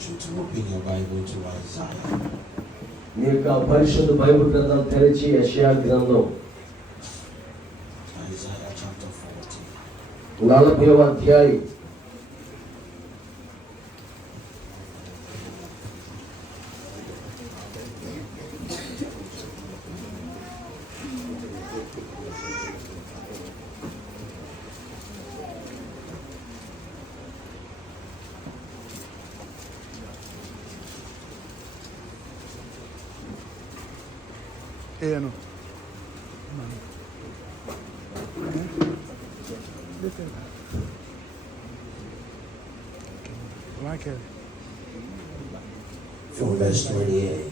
want you to open your Bible to Isaiah. మీ యొక్క పరిశుద్ధ Bible గ్రంథం తెరిచి యెషయా గ్రంథం Isaiah chapter 40. 40వ అధ్యాయం. Ano? From verse 28.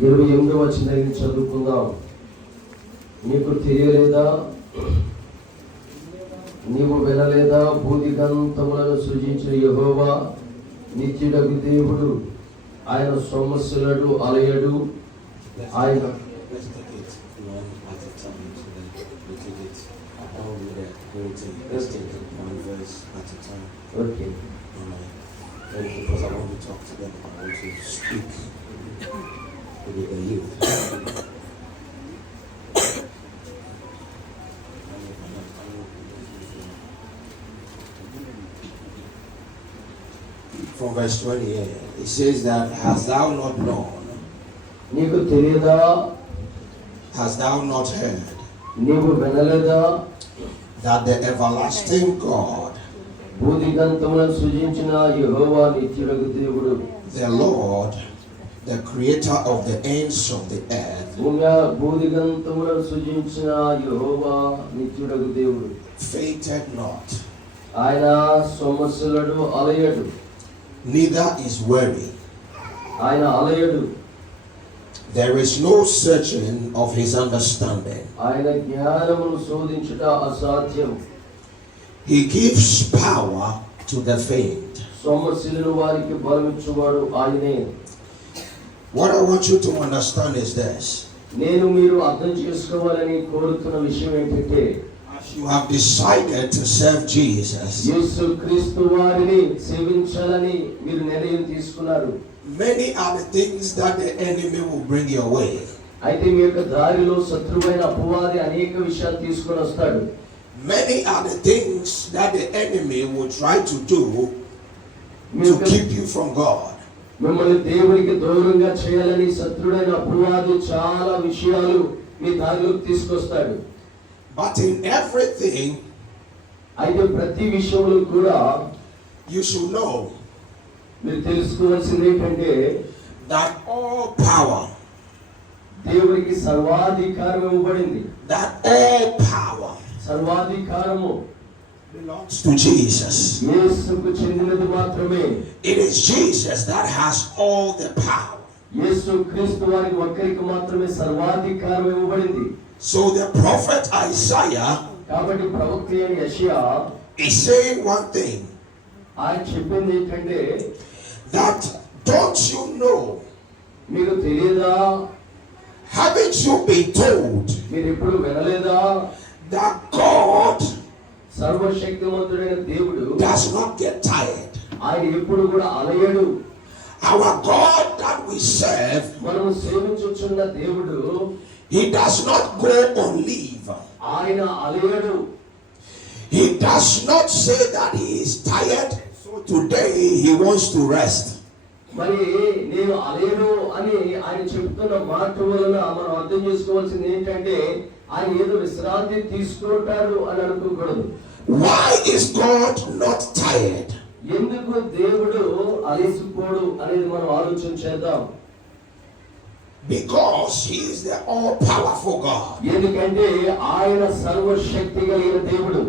28వ వచనం చదువుకుందాం. నీకు తెలియలేదా, నీవు వినలేదా, భూదిగంతములను సృజించిన యెహోవా నిత్యుడగు దేవుడు, ఆయన సొమ్మసిల్లడు, అలయడు. ఆయన Let's take it one at a time so that we take it all with the whole thing. Let's take it one verse at a time. Okay. And because I want to talk to them, I want to speak with the youth. From verse 28, it says that, hast thou not known, నీకు తెలియదా, hast thou not heard, నీవు వినలేదా, that the everlasting God, భూదిగంతములను సృజించిన యెహోవా నిత్యుడగు దేవుడు, the Lord, the creator of the ends of the earth, భూదిగంతములను సృజించిన యెహోవా నిత్యుడగు దేవుడు, fainted not, ఆయన సొమ్మసిల్లడు, అలయడు. neither is weary. ఆయన అలయడు. There is no searching of his understanding. ఆయన జ్ఞానమును శోధించుట అసాధ్యం. He gives power to the faint. సొమ్మసిల్లిన వారికి బలమిచ్చువాడు ఆయనే. What I want you to understand is this. నేను మీరు అర్థం చేసుకోవాలని కోరుతున్న విషయం ఏంటంటే, You have decided to serve Jesus. యేసు క్రీస్తు వారిని సేవించాలని మీరు నిర్ణయం తీసుకున్నారు. Many are the things that the enemy will bring your way. అయితే మీ యొక్క దారిలో శత్రువైన అపవాది అనేక విషయాలు తీసుకొని వస్తాడు. Many are the things that the enemy will try to do to keep you from God. మిమ్మల్ని దేవునికి దూరంగా చేయాలని శత్రుడైన అపవాది చాలా విషయాలు మీ దారిలోకి తీసుకొస్తాడు. But in everything, అయితే ప్రతి విషయంలో కూడా you should know మీరు తెలుసుకోవాల్సింది ఏంటంటే, that all power, దేవుడికి సర్వాధికారం ఇవ్వబడింది. that all power సర్వాధికారము belongs to Jesus. యేసుకు చెందినది మాత్రమే. It is Jesus that has all the power. యేసు క్రీస్తు వారికి ఒక్కరికి మాత్రమే సర్వాధికారం ఇవ్వబడింది. So the prophet Isaiah కాబట్టి ప్రవక్త అయిన యెషయా is saying one thing, ఆయన చెప్పింది ఏంటంటే, that don't you know, మీకు తెలియదా, haven't you been told మీరు ఎప్పుడు వినలేదా, that God సర్వశక్తిమంతుడైన దేవుడు does not get tired? ఆయన ఎప్పుడు కూడా అలయడు. Our God that we serve, మనము సేవించుచున్న దేవుడు he does not go on leave. ఆయన అలయడు. He does not say that he is tired, so today he wants to rest. మరి నేను అలేను అని ఆయన చెప్తున్న మాట వలన మనం అర్థం చేసుకోవాల్సింది ఏంటంటే, ఆయన ఏదో విశ్రాంతి తీసుకుంటారు అని అనుకోకూడదు. Why is God not tired? ఎందుకు దేవుడు అలసిపోడు అనేది మనం ఆలోచన చేద్దాం. Because he is the all-powerful God. ఎందుకంటే ఆయన సర్వశక్తి కలిగిన దేవుడు.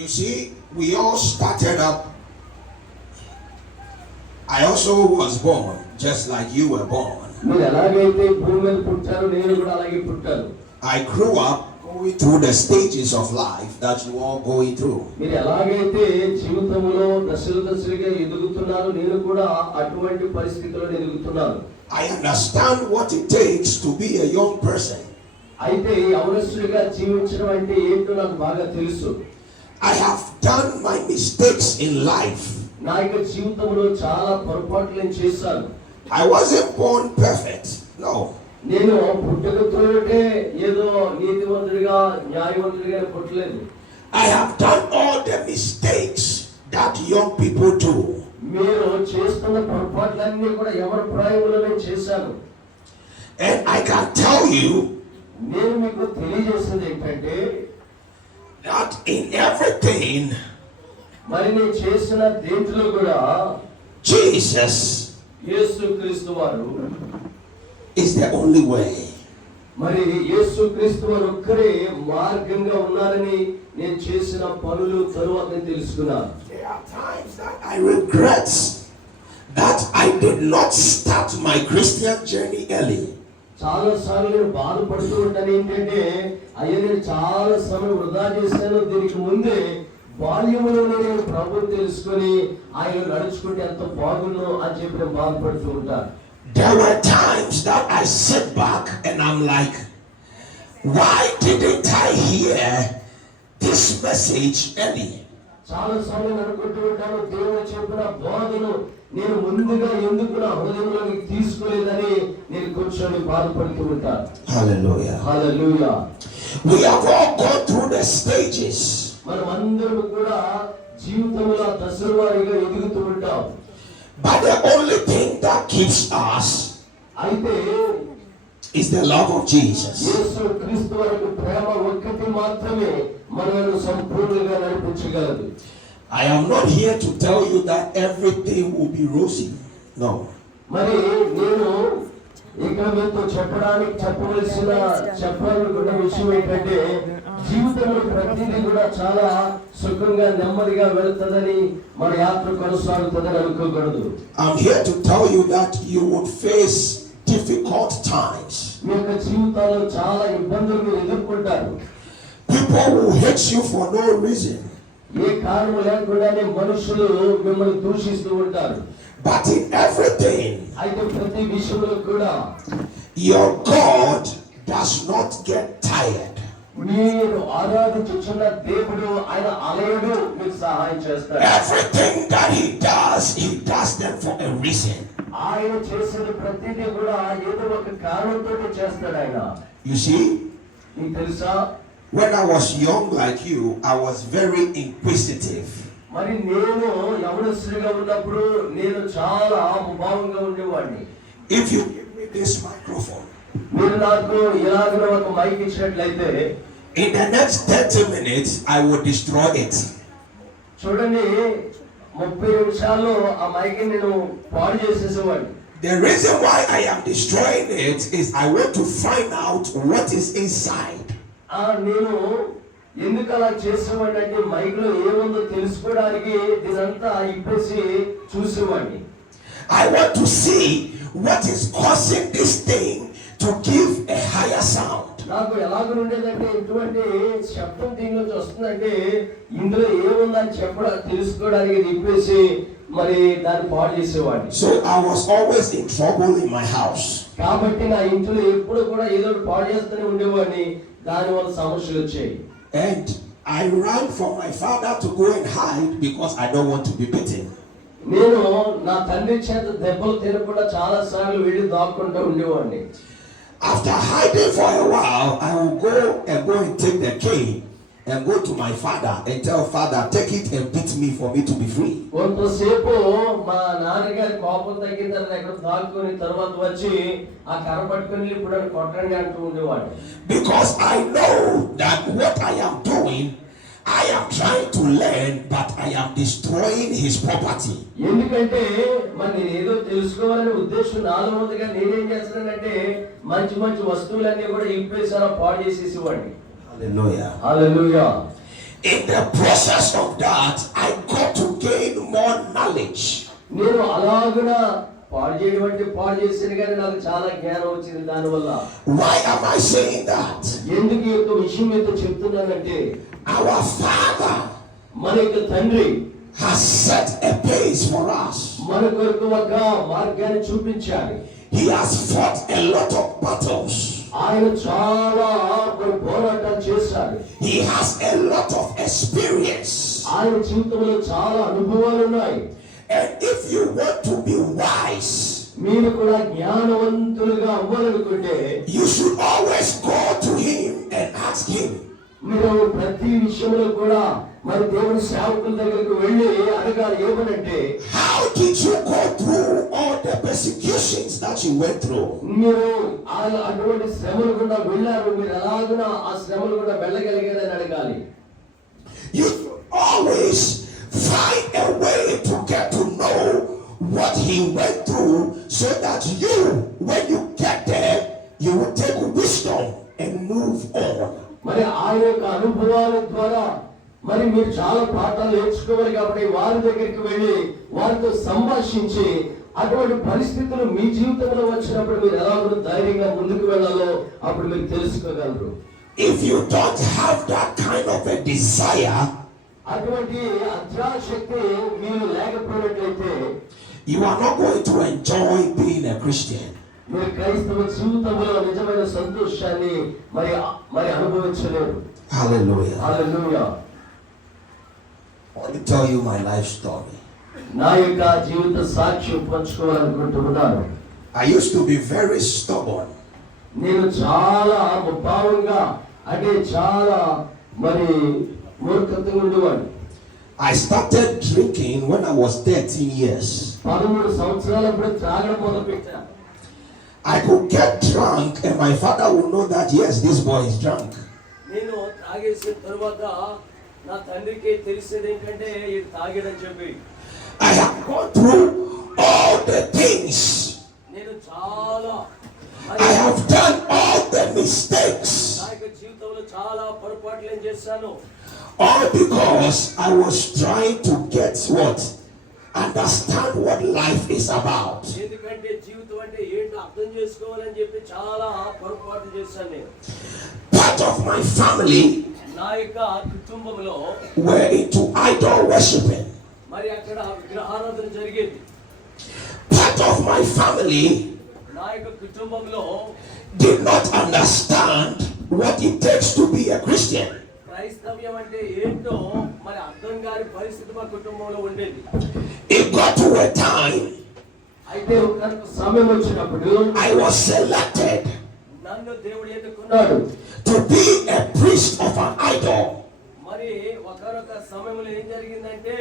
You see, we all started up. I also was born just like you were born. మీరు ఎలాగైతే భూమి మీద పుట్టారో నేను కూడా అలాగే పుట్టాను. I grew up going through the stages of life that you are going through. మీరు ఎలాగైతే జీవితంలో దశలుగా ఎదుగుతున్నారో నేను కూడా అటువంటి పరిస్థితుల్లో ఎదుగుతున్నాను. I understand what it takes to be a young person. అయితే యవనస్తుడిగా జీవించడం అంటే ఏంటో నాకు బాగా తెలుసు. I have done my mistakes in life. నా యొక్క జీవితంలో చాలా పొరపాట్లు నేను చేశాను. I wasn't born perfect. No. నేను పుట్టకతోటే ఏదో నీతివంతుడిగా న్యాయవంతుడిగా పుట్టలేదు. I have done all the mistakes that young people do. మీరు చేస్తున్న పొరపాట్లన్నీ కూడా ఎవరి ప్రాయంలో నేను చేశాను. And I can tell you నేను మీకు తెలియజేసేది ఏంటంటే that in everything, మరి నేను చేసిన దేంట్లో కూడా Jesus యేసుక్రీస్తు వారు is the only way. మరి యేసుక్రీస్తు వారు ఒక్కరే మార్గంగా ఉన్నారని నేను చేసిన పనులు తరువాత నేను తెలుసుకున్నాను. There are times that I regret that I did not start my Christian journey early. చాలా సార్లు నేను బాధపడుతూ ఉంటాను. ఏంటంటే అయ్యా నేను చాలా సమయం వృధా చేశాను, దీనికి ముందే బాల్యంలోనే నేను ప్రభువుని తెలుసుకొని ఆయన నడుచుకుంటే ఎంత బాగుందో అని చెప్పి నేను బాధపడుతూ ఉంటాను. There were times that I sit back and I'm like, why didn't I hear this message early? చాలా సమయం అనుకుంటూ ఉంటాను, దేవుడు చెప్పిన బోధను నేను ముందుగా ఎందుకు నా హృదయంలోకి తీసుకోలేదని నేను కూర్చొని బాధపడుతూ ఉంటాను. Hallelujah. Hallelujah. We have all gone through the stages. మనం అందరం కూడా జీవితంలో దశల వారీగా ఎదుగుతూ ఉంటాం. But the only thing that keeps us అయితే is the love of Jesus. యేసు క్రీస్తు వారి ప్రేమ ఒక్కటి మాత్రమే మనల్ని సంపూర్ణంగా నడిపించగలదు. I am not here to tell you that everything will be rosy. No. మరి నేను ఇక్కడ మీతో చెప్పాలనుకున్న విషయం ఏంటంటే జీవితంలో ప్రతిదీ కూడా చాలా సుఖంగా నెమ్మదిగా వెళుతుందని మన యాత్ర కొనసాగుతుందని అనుకోకూడదు. I'm here to tell you that you would face difficult times. మీ యొక్క జీవితాల్లో చాలా ఇబ్బందులు మీరు ఎదుర్కొంటారు. People will hate you for no reason. ఏ కారణం లేకుండానే మనుషులు మిమ్మల్ని దూషిస్తూ ఉంటారు. But in everything, అయితే ప్రతి విషయంలో కూడా your God does not get tired. మీరు ఆరాధించుచున్న దేవుడు ఆయన అలయుడు మీకు సహాయం చేస్తాడు. Everything that he does them for a reason. ఆయన చేసేది ప్రతిదీ కూడా ఏదో ఒక కారణంతో చేస్తాడు ఆయన. You see, నీకు తెలుసా, when I was young like you, I was very inquisitive. మరి నేను యవనస్తుడిగా ఉన్నప్పుడు నేను చాలా ముభావంగా ఉండేవాడిని. If you give me this microphone, మీరు నాకు ఇలాగ ఒక మైక్ ఇచ్చినట్లయితే in the next 30 minutes, I will destroy it. చూడండి, 30 నిమిషాల్లో ఆ మైక్ నేను పాడు చేసేసేవాడిని. The reason why I am destroying it is I want to find out what is inside. నేను ఎందుకు అలా చేసేవాడిని అంటే మైక్ లో ఏముందో తెలుసుకోవడానికి దీనంతా ఇప్పేసి చూసేవాడిని. I want to see what is causing this thing to give a higher sound. నాకు ఎలాగ ఉండేదంటే ఎటువంటి శబ్దం దీనిలోంచి వస్తుందంటే ఇందులో ఏముందని తెలుసుకోవడానికి ఇప్పేసి మరి దాన్ని పాడు చేసేవాడిని. So I was always in trouble in my house. కాబట్టి నా ఇంట్లో ఎప్పుడు కూడా ఏదో పాడు చేస్తూనే ఉండేవాడిని. దాని వల్ల సమస్యలు వచ్చాయి. And I ran from my father to go and hide because I don't want to be beaten. నేను నా తండ్రి చేత దెబ్బలు తినకుండా చాలా సార్లు వెళ్ళి దాక్కుంటూ ఉండేవాడిని. After hiding for a while, I will go and take the cane and go to my father and tell father, take it and beat me for me to be free. కొంతసేపు మా నాన్నగారి కోపం తగ్గిన తర్వాత ఎక్కడ దాక్కుని తర్వాత వచ్చి ఆ కర్ర పట్టుకుని ఇప్పుడు కొట్టండి అంటూ ఉండేవాడు. Because I know that what I am doing, I am trying to learn, but I am destroying his property. ఎందుకంటే మరి నేను ఏదో తెలుసుకోవాలనే ఉద్దేశం నాలో ఉందిగా నేనేం చేస్తున్నానంటే మంచి మంచి వస్తువులన్నీ కూడా ఇంపేసి అలా పాడు చేసేసేవాడిని. Hallelujah. Hallelujah. In the process of that, I got to gain more knowledge. నేను అలాగున పాడు చేసాను కానీ నాకు చాలా జ్ఞానం వచ్చింది దానివల్ల. Why am I saying that? ఎందుకు ఈ యొక్క విషయం మీద చెప్తున్నానంటే Our Father మన యొక్క తండ్రి has set a pace for us. మన కొరకు ఒక మార్గాన్ని చూపించాడు. He has fought a lot of battles. ఆయన చాలా పోరాటాలు చేశాడు. He has a lot of experience. ఆయన జీవితంలో చాలా అనుభవాలు ఉన్నాయి. And if you want to be wise, మీరు కూడా జ్ఞానవంతులుగా అవ్వాలనుకుంటే you should always go to him and ask him, మీరు ప్రతి విషయంలో కూడా మరి దేవుని సేవకుల దగ్గరకు వెళ్ళి అడగాలి. ఏమనంటే, how did you go through all the persecutions that you went through? మీరు అటువంటి శ్రమలు గుండా వెళ్ళారు, మీరు ఎలాగున ఆ శ్రమలు గుండా వెళ్ళగలిగారని అడగాలి. You always find a way to get to know what he went through, so that you, when you get there, you will take wisdom and move on. మరి ఆ యొక్క అనుభవాల ద్వారా మరి మీరు చాలా పాఠాలు నేర్చుకోవాలి. కాబట్టి వారి దగ్గరికి వెళ్ళి వారితో సంభాషించి అటువంటి పరిస్థితులు మీ జీవితంలో వచ్చినప్పుడు మీరు ఎలా ధైర్యంగా ముందుకు వెళ్ళాలో అప్పుడు మీరు తెలుసుకోగలరు. If you don't have that kind of a desire, అటువంటి అత్యాశక్తి మీరు లేకపోయినట్లయితే you are not going to enjoy being a Christian. మీరు క్రైస్తవ జీవితంలో నిజమైన సంతోషాన్ని మరి అనుభవించలేరు. Hallelujah. Hallelujah. I want to tell you my life story. నా యొక్క జీవిత సాక్ష్యం పంచుకోవాలనుకుంటున్నాను. I used to be very stubborn. నేను చాలా ముభావంగా అంటే చాలా మరి మూర్ఖంగా ఉండేవాడు. I started drinking when I was 13 years. 13 సంవత్సరాలప్పుడు త్రాగడం మొదలుపెట్టాను. I could get drunk and my father would know that yes, this boy is drunk. నేను త్రాగేసిన తర్వాత నా తండ్రికి తెలిసేది ఏంటంటే ఇది తాగాడని చెప్పి. I have gone through all the things. నేను చాలా I have done all the mistakes. నా యొక్క జీవితంలో చాలా పొరపాట్లు చేశాను. All because I was trying to get what? Understand what life is about. ఎందుకంటే జీవితం అంటే ఏంటో అర్థం చేసుకోవాలని చెప్పి చాలా పొరపాట్లు చేశాను నేను. Part of my family నా యొక్క కుటుంబంలో were into idol worshiping. మరి అక్కడ విగ్రహారాధన జరిగేది. Part of my family నా యొక్క కుటుంబంలో did not understand what it takes to be a Christian. క్రైస్తవ్యం అంటే ఏంటో మరి అర్థం కాని పరిస్థితి మా కుటుంబంలో ఉండేది. It got to a time అయితే ఒక సమయం వచ్చినప్పుడు I was selected నన్ను దేవుడు ఎన్నుకున్నాడు to be a priest of an idol. మరి ఒకనొక సమయంలో ఏం జరిగిందంటే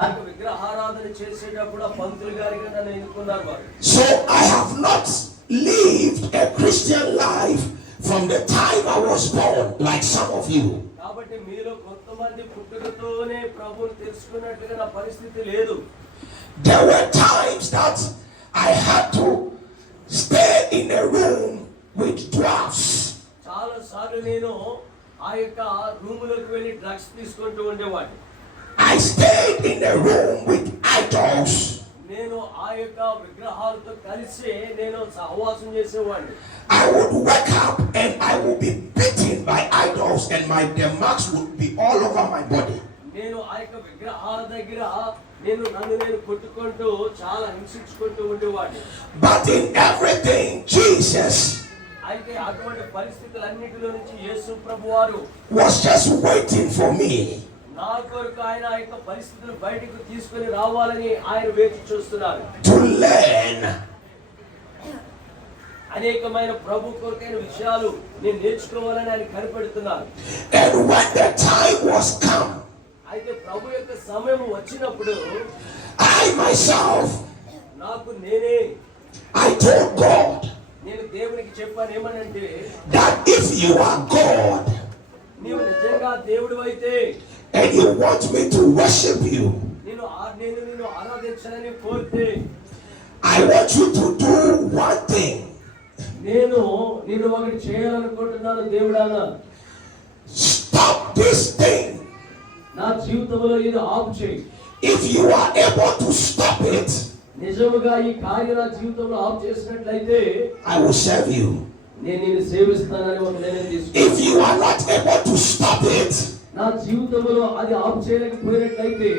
ఆ విగ్రహారాధన చేసేటప్పుడు ఆ పంతులు గారిగా నన్ను ఎన్నుకున్నారు వారు. So I have not lived a Christian life from the time I was born like some of you. కాబట్టి మీలో కొంతమంది పుట్టుకతోనే ప్రభువుని తెలుసుకున్నట్లుగా నా పరిస్థితి లేదు. There were times that I had to stay in a room with dwarfs. చాలా సార్లు నేను ఆ యొక్క రూములోకి వెళ్ళి డ్రగ్స్ తీసుకుంటూ ఉండేవాడిని. I stayed in a room with idols. నేను ఆ యొక్క విగ్రహాలతో కలిసి నేను సహవాసం చేసేవాడిని. I would wake up and I would be beaten by idols and the marks would be all over my body. నేను ఆ యొక్క విగ్రహాల దగ్గర నన్ను కొట్టుకుంటూ చాలా హింసించుకుంటూ ఉండేవాడిని. But in everything, Jesus అయితే అటువంటి పరిస్థితులన్నిటిలో నుంచి యేసు ప్రభువారు was just waiting for me. నా కొరకు ఆయన ఆ యొక్క పరిస్థితులు బయటకు తీసుకొని రావాలని ఆయన వేచి చూస్తున్నారు. To learn. అనేకమైన ప్రభు కొరకైన విషయాలు నేను నేర్చుకోవాలని ఆయన కనిపెడుతున్నారు. And when the time was come, అయితే ప్రభు యొక్క సమయం వచ్చినప్పుడు I myself, నాకు నేనే I told God నేను దేవునికి చెప్పాను ఏమనంటే, that if you are God నీవు నిజంగా దేవుడు అయితే and you want me to worship you, నేను నిన్ను ఆరాధించాలని కోరితే I want you to do one thing. నేను ఒకటి చేయాలనుకుంటున్నాను దేవుడా. Stop this thing. నా జీవితంలో ఇది ఆపు చేయి. If you are able to stop it, నిజముగా ఈ కార్యం నా జీవితంలో ఆపు చేసినట్లయితే I will serve you. నేను నిన్ను సేవిస్తానని ఒక నిర్ణయం తీసుకున్నాను. If you are not able to stop it, నా జీవితంలో అది ఆపు చేయలేకపోయినట్లయితే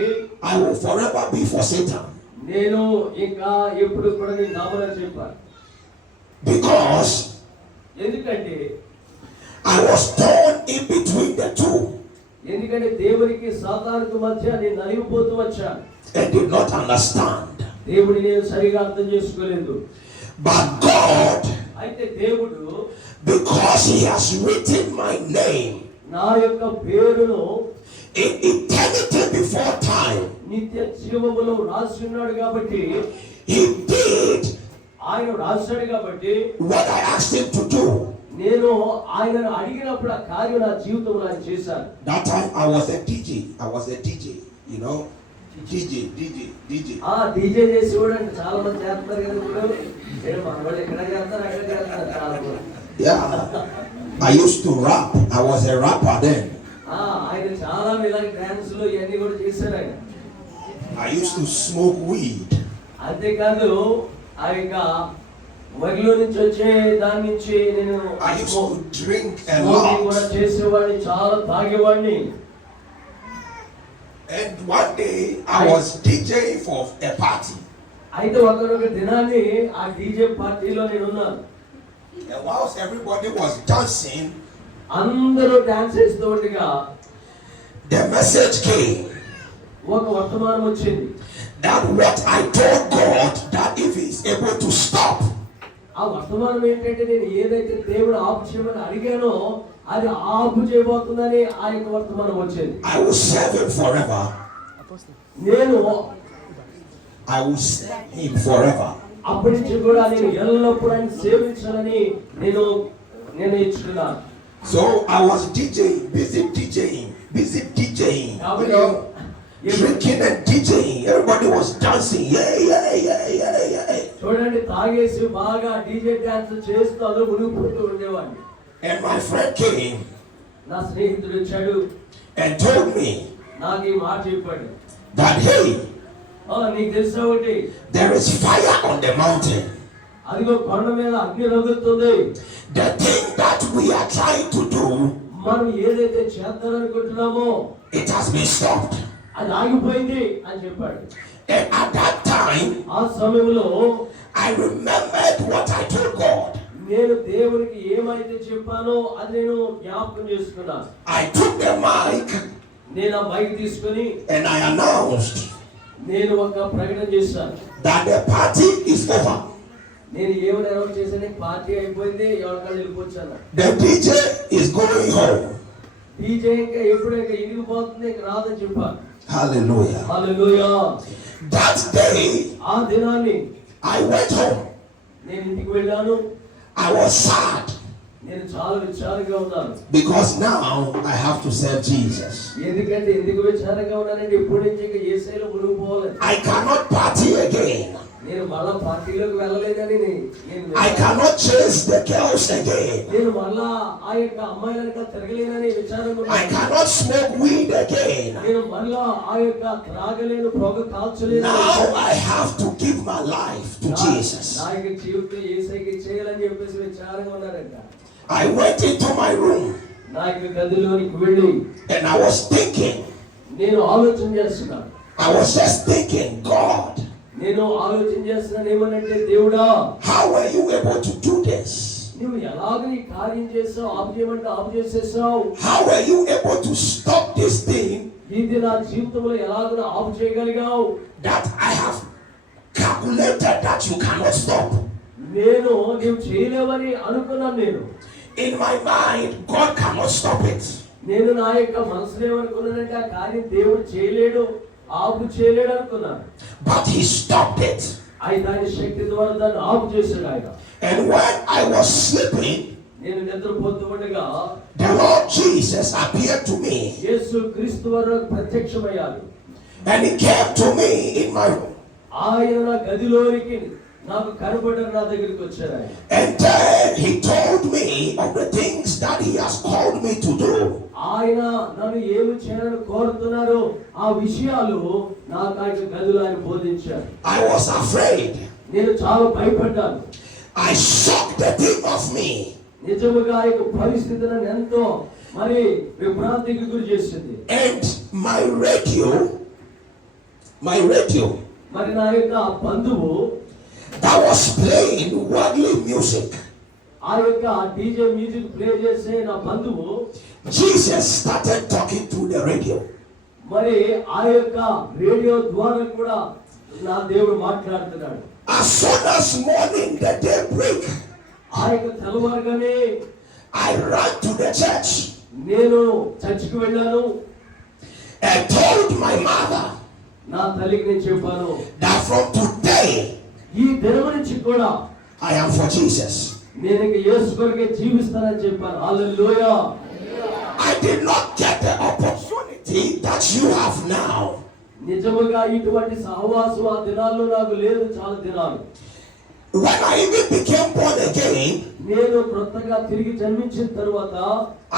I will forever be for Satan. నేను ఇంకా ఎప్పుడు కూడా నీ నామని చెప్పాను. Because ఎందుకంటే I was torn in between the two. ఎందుకంటే దేవునికి సాతానుకు మధ్య నేను నలిగిపోతూ వచ్చాను. and did not understand. దేవుని నేను సరిగా అర్థం చేసుకోలేదు. But God, అయితే దేవుడు because He has written my name నా యొక్క పేరును in eternity before time, నిత్య జీవములో రాసి ఉన్నాడు కాబట్టి, He did ఆయన రాశాడు కాబట్టి what I asked Him to do. నేను ఆయనను అడిగినప్పుడు ఆ కార్యం నా జీవితంలో ఆయన చేశాను. That time I was a DJ, you know, DJ. ఆ డీజే చేసి కూడా అంటే చాలా మంది చేస్తారు కదా ఇప్పుడు. మన వాళ్ళు ఎక్కడ చేస్తారు, అక్కడ చేస్తారు చాలా మంది. Yeah, I used to rap. I was a rapper then. ఆయన చాలా ఇలాంటి డాన్సులు ఇవన్నీ కూడా చేశారు ఆయన. I used to smoke weed. అంతేకాదు ఆ యొక్క వరిలో నుంచి వచ్చే దాని నుంచి నేను I used to drink a smoking కూడా lot. చేసేవాడిని, చాలా తాగేవాడిని. And one day I was DJing for a party. అయితే ఒకరొక దినాన్ని ఆ డీజే పార్టీలో నేను ఉన్నాను. And whilst everybody was dancing, అందరూ డాన్స్ చేస్తూ ఉండగా the message came ఒక వర్తమానం వచ్చింది. that what I told God, that if He is able to stop, ఆ వర్తమానం ఏంటంటే నేను ఏదైతే దేవుడు ఆపు చేయమని అడిగానో అది ఆపు చేయబోతుందని ఆ యొక్క వర్తమానం వచ్చింది. I will serve Him forever. నేను I will serve Him forever. అప్పటి నుంచి కూడా నేను ఎల్లప్పుడూ ఆయన సేవించాలని నేను నిర్ణయించుకున్నాను. So I was busy DJing. You know, drinking and DJing. Everybody was dancing. Yeah. చూడండి, తాగేసి బాగా డీజే డాన్స్ చేస్తూ అందరూ మునిగిపోతూ ఉండేవాడిని. And my friend came నా స్నేహితుడు వచ్చాడు, and told me నాకు ఈ మాట చెప్పాడు. that, hey, నీకు తెలుసా ఒకటి, there is fire on the mountain. అదిగో కొండ మీద అగ్ని రగులుతుంది. The thing that we are trying to do, మనం ఏదైతే చేద్దామనుకుంటున్నామో it has been stopped. అది ఆగిపోయింది అని చెప్పాడు. And at that time, ఆ సమయంలో I remembered what I told God. నేను దేవునికి ఏమైతే చెప్పానో అది నేను జ్ఞాపకం చేసుకున్నాను. I took the mic నేను ఆ మైక్ తీసుకొని and I announced నేను ఒక ప్రకటన చేశాను. that the party is over. నేను ఏమైనా అనౌన్స్ చేశాను, పార్టీ అయిపోయింది, ఎవరికైనా వెళ్ళిపోవచ్చాను. The DJ is going home. DJ ఇంకా ఎప్పుడు ఇంకా ఇంటికి పోతుంది, ఇంకా రాదని చెప్పాను. Hallelujah. హల్లెలూయా. That day, ఆ దినాన్ని I went home. నేను ఇంటికి వెళ్ళాను. I was sad నేను చాలా విచారంగా ఉన్నాను. because now I have to serve Jesus. ఎందుకంటే ఎందుకు విచారంగా ఉన్నానంటే ఇప్పటి నుంచి ఇంకా యేసయ్యలో మునిగిపోవాలి. I cannot party again. నేను మళ్ళా పార్టీలోకి వెళ్ళలేదని I cannot chase the girls again. నేను మళ్ళా ఆ యొక్క అమ్మాయిలకి తిరగలేనని విచారంగా I cannot smoke weed again. నేను మళ్ళా ఆ యొక్క త్రాగలేను, పొగ కాల్చలేను. Now I have to give my life to Jesus. నా యొక్క జీవితం యేసయ్యకి చేయాలని చెప్పేసి విచారంగా ఉన్నారంట. I went into my room నా యొక్క గదిలోనికి వెళ్ళి and I was thinking, నేను ఆలోచన చేస్తున్నాను. I was just thinking, God, నేను ఆలోచన చేస్తున్నాను ఏమనంటే, దేవుడా, how were you able to do this? నువ్వు ఎలాగ ఈ కార్యం చేసావు, ఆపు చేయమంటే ఆపు చేసేసావు. How were you able to stop this thing ఇది నా జీవితంలో ఎలాగ ఆపు చేయగలిగావు? that I have calculated that you cannot stop? నేను నీవు చేయలేవని అనుకున్నాను. నేను In my mind, God cannot stop it. నేను నా యొక్క మనసులో ఏమనుకున్నానంటే ఆ కార్యం దేవుడు చేయలేడు, ఆపు చేయలేడు అనుకున్నాను. But He stopped it. ఆయన ఆయన శక్తి ద్వారా దాన్ని ఆపు చేశాడు ఆయన. And when I was sleeping, నేను నిద్రపోతూ ఉండగా the Lord Jesus appeared to me. యేసు క్రీస్తు వారు ప్రత్యక్షమయ్యారు. And He came to me in my room. ఆయన నా గదిలోనికి నాకు కనబడ్డారు, నా దగ్గరికి వచ్చారు ఆయన. And then He told me of the things that He has called me to do. ఆయన నన్ను ఏమి చేయాలని కోరుతున్నారో ఆ విషయాలు నాకు ఆయన గదిలో ఆయన బోధించారు. I was afraid. నేను చాలా భయపడ్డాను. I shocked the thing of me. నిజముగా ఆ యొక్క పరిస్థితి నన్ను ఎంతో మరి విభ్రాంతికి గురి చేసింది. And my radio, మరి నా యొక్క బంధువు that was playing worldly music. ఆ యొక్క డీజే మ్యూజిక్ ప్లే చేసే నా బంధువు Jesus started talking through the radio. మరి ఆ యొక్క రేడియో ద్వారా కూడా నా దేవుడు మాట్లాడుతున్నాడు. As soon as morning the day break, ఆ యొక్క తెల్లవారుగానే I ran to the church నేను చర్చికి వెళ్ళాను. and told my mother నా తల్లికి నేను చెప్పాను, that from today ఈ దినం నుంచి కూడా I am for Jesus. నేను ఇంక యేసు కొరకే జీవిస్తానని చెప్పాను. హల్లెలూయా. I did not get the opportunity that you have now. నిజముగా ఇటువంటి సహవాసం ఆ దినాల్లో నాకు లేదు. చాలా దినాలు When I even became born again, నేను కొత్తగా తిరిగి జన్మించిన తర్వాత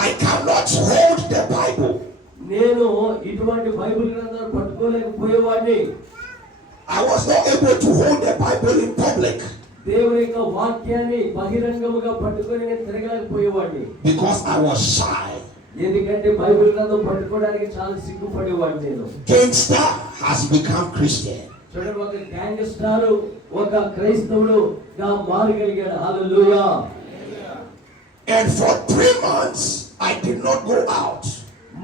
I cannot hold the Bible. నేను ఇటువంటి బైబిల్ గ్రంథాలు పట్టుకోలేకపోయేవాడిని. I was not able to hold the Bible in public దేవుని యొక్క వాక్యాన్ని బహిరంగముగా పట్టుకొని నేను తిరగలేకపోయేవాడిని. because I was shy. ఎందుకంటే బైబిల్ గ్రంథం పట్టుకోవడానికి చాలా సిగ్గుపడేవాడిని నేను. Gangster has become Christian. చూడండి, ఒక గ్యాంగ్స్టర్ ఒక క్రైస్తవుడుగా మారగలిగాడు. హల్లెలూయా. And for 3 months, I did not go out.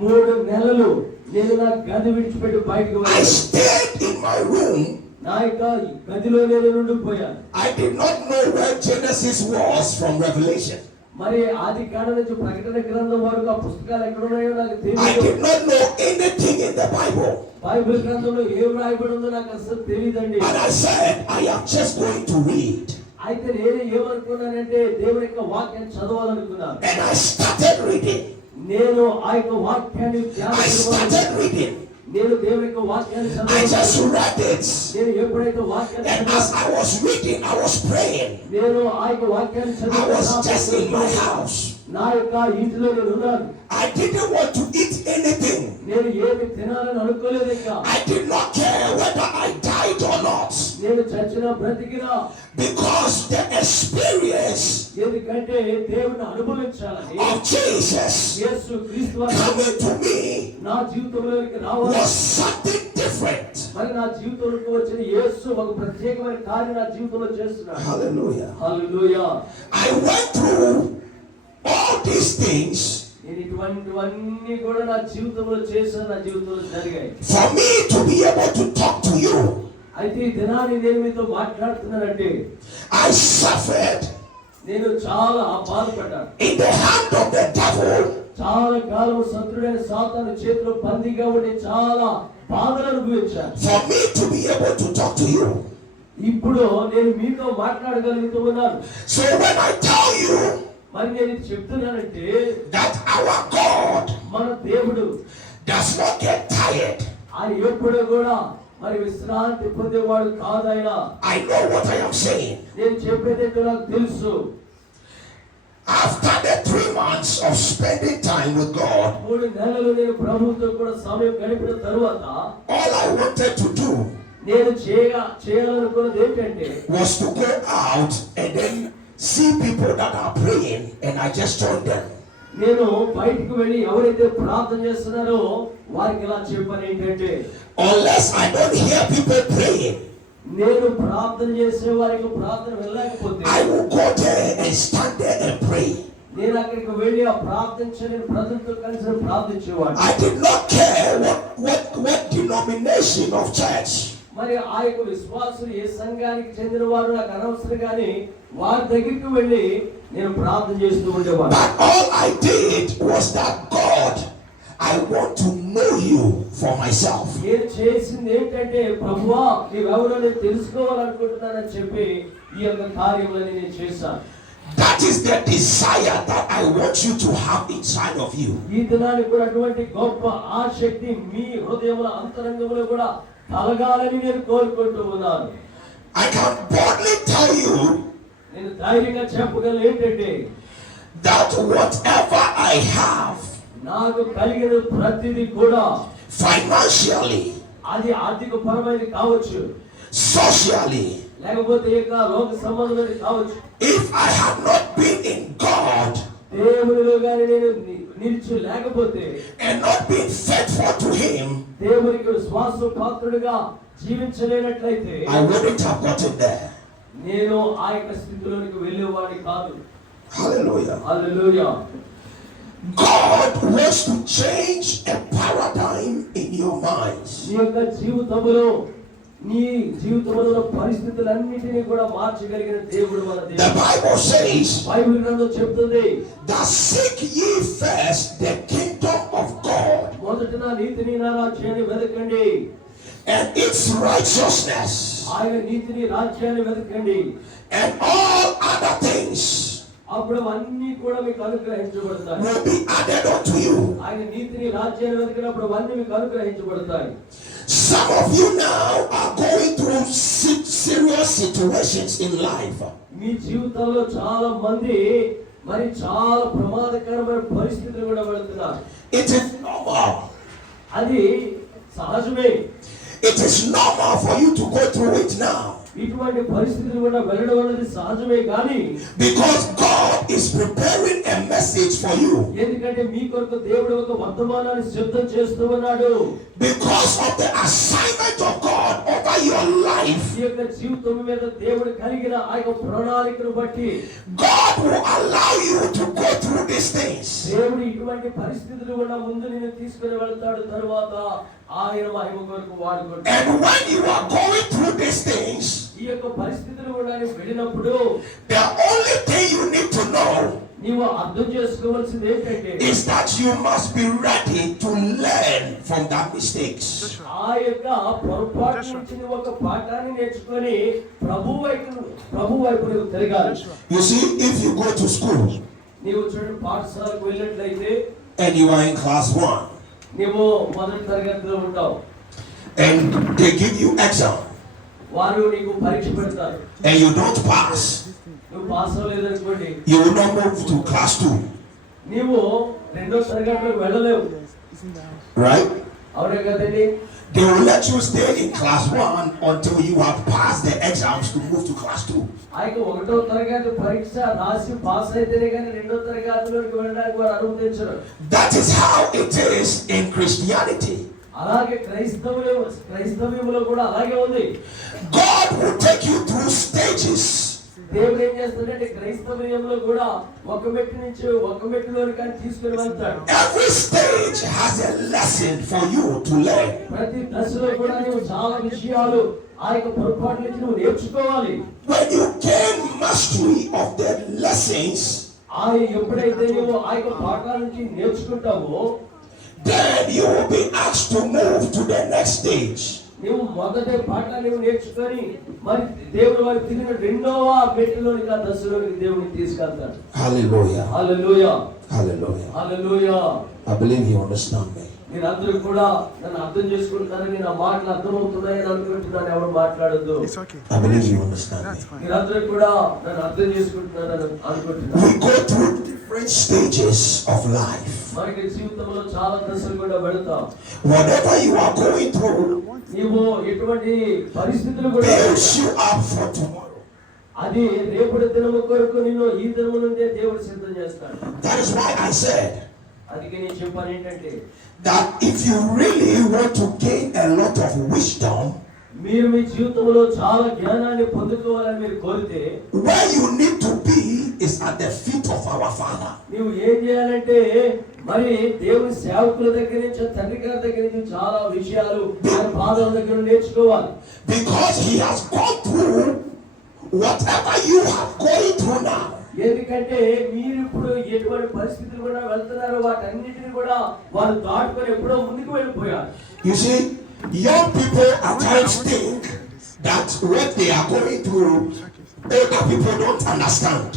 3 నెలలు నేను నా గది విడిచిపెట్టి బయటకు I వెళ్ళాను. stayed in my room. నా యొక్క గదిలో నేను ఉండిపోయాను. I did not know where Genesis was from Revelation. మరి ఆది కాండం నుంచి ప్రకటన గ్రంథం వరకు ఆ పుస్తకాలు ఎక్కడ ఉన్నాయో నాకు I తెలియదు. did not know anything in the Bible. Bible గ్రంథంలో ఏం రాయబడి ఉందో నాకు అసలు తెలియదండి. And I said, I am just going to read. అయితే నేను ఏమనుకున్నానంటే దేవుని యొక్క వాక్యాన్ని చదవాలనుకున్నాను. And I started reading. నేను ఆ యొక్క వాక్యాన్ని I started reading. నేను దేవుని యొక్క వాక్యాన్ని I just చదవాలి. read it. నేను ఎప్పుడైతే వాక్యాన్ని And as I was reading, I was praying. నేను ఆ యొక్క వాక్యాన్ని I was just in my house. నా యొక్క ఇంటిలో నేను ఉన్నాను. I didn't want to eat anything. నేను ఏమి తినాలని అనుకోలేదు. ఇంకా I did not care whether I died or not. నేను చచ్చినా బ్రతికినా, Because the experience ఎందుకంటే దేవుని అనుభవించాలని of Jesus యేసు క్రీస్తు వారు coming to me నా జీవితంలోకి రావాలి. was something different. మరి నా జీవితంలోకి వచ్చిన యేసు ఒక ప్రత్యేకమైన కార్యం నా జీవితంలో చేస్తున్నాడు. Hallelujah. Hallelujah. I went through all these things నేను ఇటువంటివన్నీ కూడా నా జీవితంలో చేశాను, నా జీవితంలో జరిగాయి. for me to be able to talk to you. అయితే ఈ దినాన్ని నేను మీతో మాట్లాడుతున్నానంటే I suffered నేను చాలా బాధపడ్డాను. in the hand of the devil. చాలా కాలం శత్రుడైన సాతాను చేతిలో బందీగా ఉండి చాలా బాధలు అనుభవించాను. For me to be able to talk to you. ఇప్పుడు నేను మీతో మాట్లాడగలుగుతూ ఉన్నాను. So when I tell you మరి నేను ఇది చెప్తున్నానంటే that our God మన దేవుడు does not get tired, ఆయన ఎప్పుడూ కూడా మరి విశ్రాంతి పొందేవాడు కాదు. ఆయన I know what I am saying. నేను చెప్పేదేంటో నాకు తెలుసు. After the 3 months of spending time with God, 3 నెలలు నేను ప్రభువుతో కూడా సమయం గడిపిన తరువాత all I wanted to do నేను చేయాలనుకున్నది ఏంటంటే was to go out and then see people that are praying and I just join them. నేను బయటికి వెళ్ళి ఎవరైతే ప్రార్థన చేస్తున్నారో వారికి ఇలా చెప్పాను ఏంటంటే, Unless I don't hear people praying, నేను ప్రార్థన చేసే వారికి ప్రార్థన వెళ్ళలేకపోతే I will go there and stand there and pray. నేను అక్కడికి వెళ్ళి ఆ ప్రార్థించని ప్రజలతో కలిసి ప్రార్థించేవాడు. I did not care what denomination of church. మరి ఆ యొక్క విశ్వాసులు ఏ సంఘానికి చెందిన వారు నాకు అనవసరం కానీ వారి దగ్గరికి వెళ్ళి నేను ప్రార్థన చేస్తూ ఉండేవాడు. But all I did was that, God, I want to know you for myself. నేను చేసింది ఏంటంటే, ప్రభువా నీవెవరో నేను తెలుసుకోవాలనుకుంటున్నానని చెప్పి ఈ యొక్క కార్యములని నేను చేశాను. That is the desire that I want you to have inside of you. ఈ దినానికి కూడా అటువంటి గొప్ప ఆసక్తి మీ హృదయముల అంతరంగంలో కూడా కలగాలని నేను కోరుకుంటూ ఉన్నాను. I can boldly tell you నేను ధైర్యంగా చెప్పగలను ఏంటంటే, that whatever I have నాకు కలిగిన ప్రతిదీ కూడా financially, అది ఆర్థిక పరమైనది కావచ్చు, socially, లేకపోతే ఇక లోక సంబంధమైనది కావచ్చు. if I had not been in God దేవునిలో గాని నేను నిలిచి లేకపోతే and not been faithful to Him, దేవునికి విశ్వాస పాత్రుడిగా జీవించలేనట్లయితే I wouldn't have gotten there. నేను ఆ యొక్క స్థితిలోనికి వెళ్ళేవాడిని కాదు. Hallelujah. Hallelujah. God wants to change a paradigm in your minds. నీ యొక్క జీవితంలో నీ జీవితంలో పరిస్థితులన్నిటినీ కూడా మార్చగలిగిన దేవుడు మన The దేవుడు. Bible says బైబిల్ గ్రంథం చెప్తుంది, that seek ye first the kingdom of God మొదట నా నీతిని నా రాజ్యాన్ని వెతకండి, and its righteousness, ఆయన నీతిని రాజ్యాన్ని వెతకండి, and all other things అప్పుడు అవన్నీ కూడా మీకు అనుగ్రహించబడతాయి. will be added unto you. ఆయన నీతిని రాజ్యాన్ని వెతికినప్పుడు అవన్నీ మీకు అనుగ్రహించబడతాయి. Some of you now are going through serious situations in life. మీ జీవితంలో చాలా మంది మరి చాలా ప్రమాదకరమైన పరిస్థితులు కూడా వెళుతున్నారు. It is normal. అది సహజమే. It is normal for you to go through it now. ఇటువంటి పరిస్థితులు కూడా వెళ్ళడం అనేది సహజమే, కానీ Because God is preparing a message for you. ఎందుకంటే మీ కొరకు దేవుడు ఒక వర్తమానాన్ని సిద్ధం చేస్తూ ఉన్నాడు. Because of the assignment of God over your life, ఈ యొక్క జీవితం మీద దేవుడు కలిగిన ఆ యొక్క ప్రణాళికను బట్టి God will allow you to go through these things. దేవుడు ఇటువంటి పరిస్థితులు కూడా ముందు నేను తీసుకుని వెళ్తాడు. తరువాత ఆయన మహిమ కొరకు వాడుకుంటాడు. And when you are going through these things, ఈ యొక్క పరిస్థితులు కూడా నీవు వెళ్ళినప్పుడు the only thing you need to know నీవు అర్థం చేసుకోవాల్సింది ఏంటంటే is that you must be ready to learn from that mistakes. ఆ యొక్క పొరపాటు నుంచి నువ్వు ఒక పాఠాన్ని నేర్చుకొని ప్రభు వైపు నువ్వు తిరగాలి. You see, if you go to school నీవు చూడండి, పాఠశాలకు వెళ్ళినట్లయితే and you are in class 1 నీవు మొదటి తరగతిలో ఉంటావు, and they give you exam వారు నీకు పరీక్ష పెడతారు, and you don't pass, నువ్వు pass అవ్వలేదనుకోండి, you will not move to class 2, నీవు రెండో తరగతిలోకి వెళ్ళలేవు. right? అవునే కదండి. They will let you stay in class 1 until you have passed the exams to move to class 2. ఆ యొక్క ఒకటో తరగతి పరీక్ష రాసి పాస్ అయితేనే కానీ రెండో తరగతిలోకి వెళ్ళడానికి వారు అనుమతించరు. That is how it is in Christianity. అలాగే క్రైస్తవ్యంలో కూడా అలాగే ఉంది. God will take you through stages. దేవుడు ఏం చేస్తాడంటే క్రైస్తవ్యంలో కూడా ఒక మెట్టు నుంచి ఒక మెట్టులోని కానీ తీసుకుని వెళ్తాడు. Every stage has a lesson for you to learn. ప్రతి దశలో కూడా నువ్వు చాలా విషయాలు ఆ యొక్క పొరపాటు నుంచి నువ్వు నేర్చుకోవాలి. When you gain mastery of the lessons, ఎప్పుడైతే నువ్వు ఆ యొక్క పాఠాల నుంచి నేర్చుకుంటావో then you will be asked to move to the next stage. నువ్వు మొదటి పాఠాన్ని నేర్చుకొని మరి దేవుడు వారికి తిరిగిన రెండవ మెట్టులోనికి, ఆ దశలోనికి దేవుడిని తీసుకెళ్తాడు. Hallelujah. Hallelujah. Hallelujah. Hallelujah. I believe you understand me. మీరందరూ కూడా నన్ను అర్థం చేసుకుంటారని, నా మాటలు అర్థమవుతున్నాయని అనుకుంటున్నాను. ఎవరు మాట్లాడద్దు. It's okay. I believe you understand That's me. fine. మీరందరూ కూడా నన్ను అర్థం చేసుకుంటున్నారని అనుకుంటున్నాను. We go through different stages of life. మనకి జీవితంలో చాలా దశలు కూడా వెళతాం. Whatever you are going through నీవు ఎటువంటి పరిస్థితులు కూడా builds you up for tomorrow. అది రేపటి దినము కొరకు నిన్ను ఈ దినము నుండే దేవుడు సిద్ధం చేస్తాడు. That is why I said అందుకే నేను చెప్పాను ఏంటంటే that if you really want to gain a lot of wisdom, మీరు మీ జీవితంలో చాలా జ్ఞానాన్ని పొందుకోవాలని మీరు కోరితే where you need to be is at the feet of our Father. నీవు ఏం చేయాలంటే మరి దేవుని సేవకుల దగ్గర నుంచి, తండ్రి గారి దగ్గర నుంచి చాలా విషయాలు ఆయన పాదాల దగ్గర నేర్చుకోవాలి. Because he has gone through whatever you have going through now. ఎందుకంటే మీరు ఇప్పుడు ఎటువంటి పరిస్థితులు కూడా వెళ్తున్నారో వాటన్నిటిని కూడా వారు దాటుకొని ఎప్పుడో ముందుకు వెళ్ళిపోయారు. You see, young people at times think that what they are going through, older people don't understand.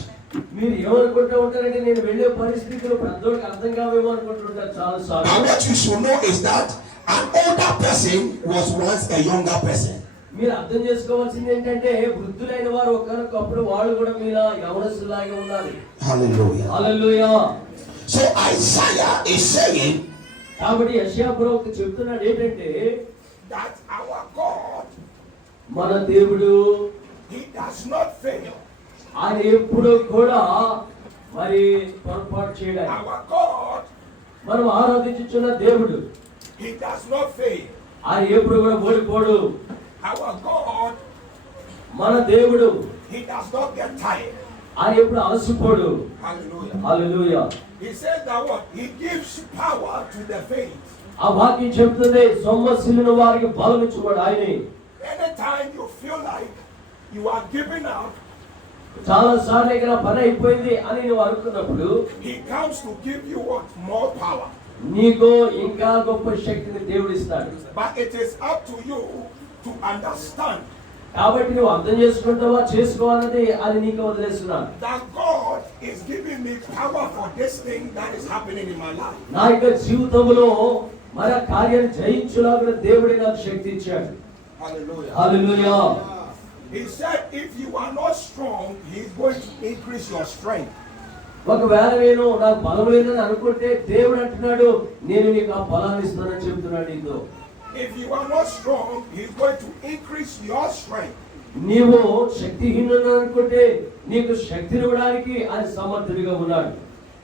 మీరు ఏమనుకుంటూ ఉంటారంటే నేను వెళ్ళే పరిస్థితులు పెద్దోడికి అర్థం కావేమో అనుకుంటుంటారు చాలా సార్లు. And what you should know is that an older person was once a younger person. మీరు అర్థం చేసుకోవాల్సింది ఏంటంటే వృద్ధులైన వారు ఒకనొకప్పుడు వాళ్ళు కూడా మీలా యవనస్తులాగే ఉండాలి. Hallelujah. Hallelujah. So Isaiah is saying కాబట్టి యెషయా ప్రవక్త చెప్తున్నాడు ఏంటంటే that our God, మన దేవుడు he does not fail. ఆయన ఎప్పుడు కూడా మరి పొరపాటు చేయడానికి, Our God, మనం ఆరాధించుచున్న దేవుడు he does not fail. ఆయన ఎప్పుడు కూడా ఓడిపోడు. Our God, మన దేవుడు he does not get tired. ఆయన ఎప్పుడు అలసిపోడు. Hallelujah. Hallelujah. He says that what? He gives power to the faint. ఆ వాక్యం చెప్తుంది సొమ్మసిల్లిన వారికి బలం ఇచ్చువాడు ఆయనే. Anytime you feel like you are giving up, చాలా సార్లు ఇక్కడ పని అయిపోయింది అని నువ్వు అనుకున్నప్పుడు he comes to give you what? More power. నీకు ఇంకా గొప్ప శక్తిని దేవుడు ఇస్తాడు. But it is up to you to understand కాబట్టి నువ్వు అర్థం చేసుకుంటావా చేసుకోవాలని అది నీకు వదిలేస్తున్నాను. that God is giving me power for this thing that is happening in my life. నా యొక్క జీవితంలో మన కార్యాన్ని జయించులాగా దేవుడే నాకు శక్తి ఇచ్చాడు. Hallelujah. Hallelujah. He said if you are not strong, he is going to increase your strength. ఒకవేళ నేను నాకు బలం లేదని అనుకుంటే దేవుడు అంటున్నాడు నేను నీకు ఆ బలాన్ని ఇస్తానని చెప్తున్నాడు నీతో. If you are not strong, he is going to increase your strength. నీవు శక్తిహీనుడు అనుకుంటే నీకు శక్తిని ఇవ్వడానికి ఆయన సమర్థుడిగా ఉన్నాడు.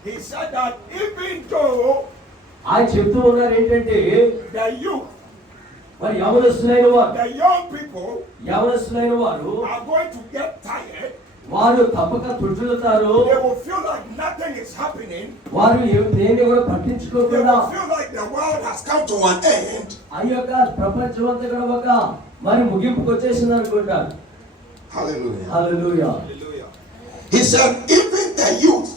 He said that even though ఆయన చెప్తూ ఉన్నారు ఏంటంటే the youth, మరి యవనస్తులైన వారు the young people యవనస్తులైన వారు are going to get tired, వారు తప్పక తుట్టులుతారు. they will feel like nothing is happening. వారు దేన్ని కూడా They పట్టించుకోకుండా will feel like the world has come to an end. ఆ యొక్క ప్రపంచం అంతా కూడా ఒక మరి ముగింపుకు వచ్చేసింది అనుకుంటారు. Hallelujah. Hallelujah. He said, even the youth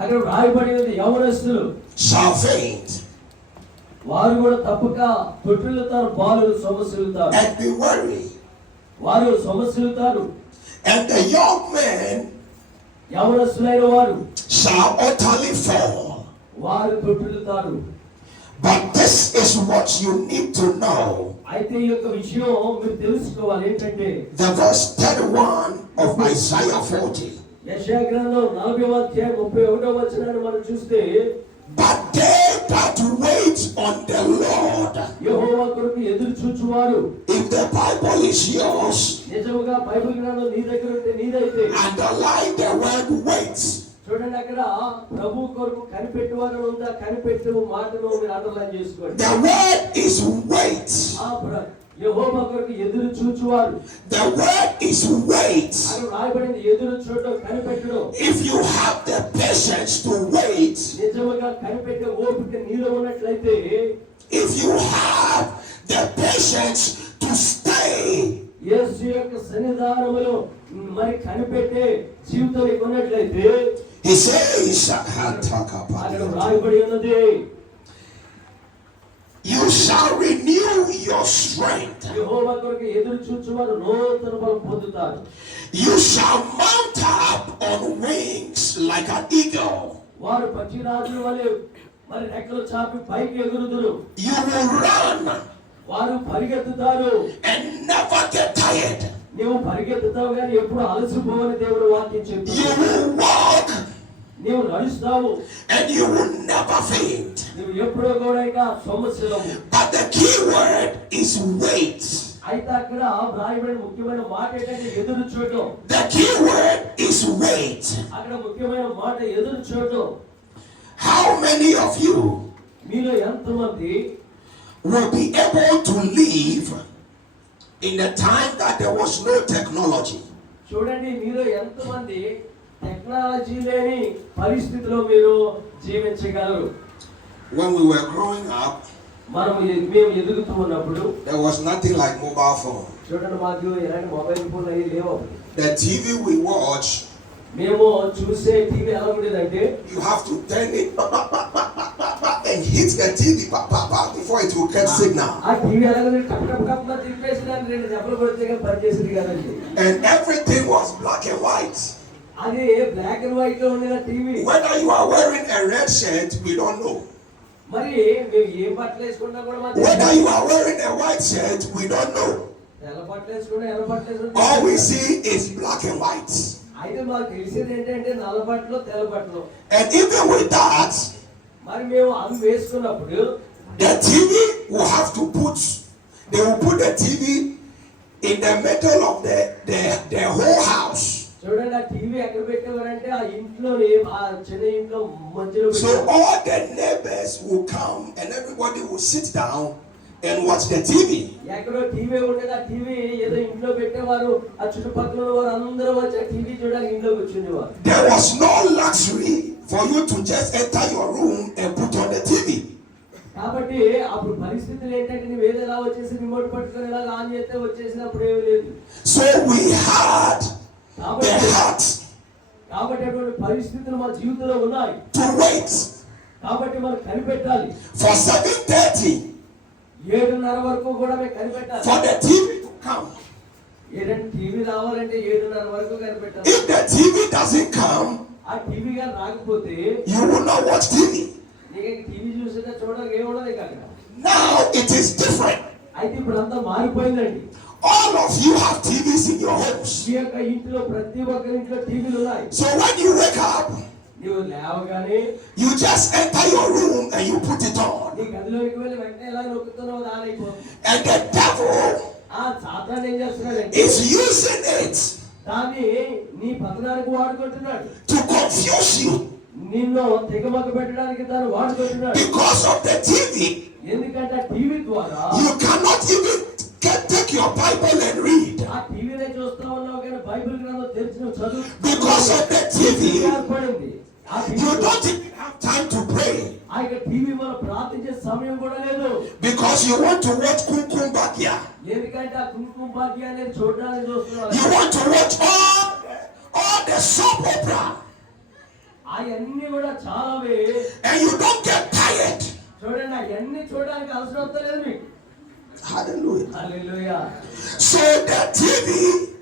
అక్కడ రాయబడి ఉంది యవనస్తులు shall faint వారు కూడా తప్పక తొట్టిల్లుతారు, బాలులు సొమ్మసిల్లుతారు. and be weary, వారు సొమ్మసిల్లుతారు. and the young men యవనస్తులైన వారు shall utterly fall. వారు తొట్టిల్లుతారు. But this is what you need to know. అయితే ఈ యొక్క విషయం మీరు తెలుసుకోవాలి ఏంటంటే The verse 31 of Isaiah 40. యెషయా గ్రంథం 40వ అధ్యాయం 31వ వచనాన్ని మనం చూస్తే But they that wait on the Lord. యెహోవా కొరకు ఎదురు చూచువారు. If the Bible is yours, నిజముగా బైబిల్ గ్రంథం నీ దగ్గర ఉంటే నీదైతే underline the word wait. చూడండి అక్కడ ప్రభు కొరకు కనిపెట్టువారు ఉందా, కనిపెట్టు మాటను మీరు అండర్లైన్ చేసుకోండి. The word is wait. యెహోవా కొరకు ఎదురు చూచువారు. The word is wait. అని రాయబడింది ఎదురు చూడడం, కనిపెట్టడం. If you have the patience to wait, నిజముగా కనిపెట్టే ఓపిక నీలో ఉన్నట్లయితే, if you have the patience to stay, యేసు యొక్క సన్నిధానములో మరి కనిపెట్టే జీవితం నీకు ఉన్నట్లయితే, he says, అక్కడ రాయబడి ఉన్నది you shall renew your strength. యెహోవా కొరకు ఎదురు చూచువారు నూతన బలం పొందుతారు. You shall mount up on wings like an eagle. వారు పక్షిరాజుల వలె మరి రెక్కలు చాపి పైకి ఎగురుదురు. You will run వారు పరిగెత్తుతారు and never get tired. నీవు పరిగెత్తుతావు కానీ ఎప్పుడు అలసిపోవని దేవుడు వాక్యం చెప్తాడు. You will walk నీవు నడుస్తావు and you will never faint. నువ్వు ఎప్పుడో కూడా ఇక సొమ్మసిల్లవు. But the key word is wait. అయితే అక్కడ వ్రాయబడిన ముఖ్యమైన మాట ఏంటంటే ఎదురు చూడటం. The key word is wait. అక్కడ ముఖ్యమైన మాట ఎదురు చూడటం. How many of you మీలో ఎంతమంది will be able to live in the time that there was no technology? చూడండి మీలో ఎంతమంది టెక్నాలజీ లేని పరిస్థితిలో మీరు జీవించగలరు? When we were growing up, మేము ఎదుగుతూ ఉన్నప్పుడు there was nothing like mobile phone. చూడండి మాకు ఎలాంటి మొబైల్ ఫోన్ అవి లేవు. The TV we watch, మేము చూసే టీవీ ఎలా ఉండేదంటే you have to turn it and hit the TV before it will get signal. ఆ టీవీ ఎలాగో టప్ టప్ టప్ గా తిప్పేసి దాన్ని 2 దెబ్బలు కొడితే పనిచేసేది కదండి. And everything was black and white. అది బ్లాక్ అండ్ వైట్ లో ఉండేది TV. Whether you are wearing a red shirt, we don't know. మరి మేము ఏ బట్టలు వేసుకున్నా కూడా మాకు Whether you are wearing a white shirt, we don't know. తెల్ల బట్టలు వేసుకున్నా ఎర్ర బట్టలు వేసుకున్నా All we see is black and white. అయితే మాకు తెలిసేది ఏంటంటే నల్ల బట్టలు తెల్ల బట్టలు. And even with that, మరి మేము అవి వేసుకున్నప్పుడు the TV will have to they will put the TV in the middle of the whole house. చూడండి ఆ టీవీ ఎక్కడ పెట్టేవారంటే ఆ ఇంట్లోనే ఆ చిన్న ఇంట్లో మధ్యలో So all the neighbors will come and everybody will sit down and watch the TV. ఎక్కడో టీవీ ఉండేది, ఆ టీవీ ఏదో ఇంట్లో పెట్టేవారు, ఆ చుట్టుపక్కల వారు అందరూ వచ్చి ఆ టీవీ చూడడానికి ఇంట్లో కూర్చునేవారు. There was no luxury for you to just enter your room and put on the TV. కాబట్టి అప్పుడు పరిస్థితులు ఏంటంటే నువ్వు ఏదైనా వచ్చేసి రిమోట్ పట్టుకొని ఇలా ఆన్ చేస్తే వచ్చేసినప్పుడు ఏమీ లేదు. So we had the heart కాబట్టి అటువంటి పరిస్థితులు మన జీవితంలో ఉన్నాయి. to wait కాబట్టి మనం కనిపెట్టాలి. for 7:30 7:30 వరకు కూడా మేము కనిపెట్టాలి. for the TV to come. ఏదంటే టీవీ రావాలంటే 7:30 వరకు కనిపెట్టాలి. If the TV doesn't come, ఆ టీవీ గాని రాకపోతే you will not watch TV. నీకు టీవీ చూసినా చూడడానికి ఏముండదు ఇక అక్కడ. Now it is different. అయితే ఇప్పుడు అంతా మారిపోయిందండి. All of you have TVs in your homes. మీ యొక్క ఇంట్లో ప్రతి ఒక్కరి ఇంట్లో టీవీలు ఉన్నాయి. So when you wake up, నువ్వు లేవగానే you just enter your room and you put it on. నీ గదిలోకి వెళ్ళి వెంటనే ఎలా నొక్కుతున్నావు దానైపోతుంది. And the devil ఆ సాతాను ఏం చేస్తున్నాడంటే is using it దాన్ని నీ పతనానికి వాడుకుంటున్నాడు. to confuse you నిన్ను తెగమగ పెట్టడానికి దాన్ని వాడుకుంటున్నాడు. because of the TV. ఎందుకంటే టీవీ ద్వారా You cannot even take your Bible and read ఆ టీవీనే చూస్తా ఉన్నావు కానీ బైబిల్ గ్రంథం తెరిచి నువ్వు చదువు. because of the TV. ఏర్పడింది ఆ TV. You don't even have time to pray ఆ యొక్క టీవీ వల్ల ప్రార్థించే సమయం కూడా లేదు. because you want to watch Kumkum Bhatia. ఎందుకంటే ఆ కుంకుమ భాగ్యాన్ని చూడడానికి చూస్తున్నావు. You want to watch all the soap opera అవన్నీ కూడా చాలావే. and you don't get tired. చూడండి అవన్నీ చూడడానికి అవసరం వస్తలేదు మీకు. Hallelujah. Hallelujah. So the TV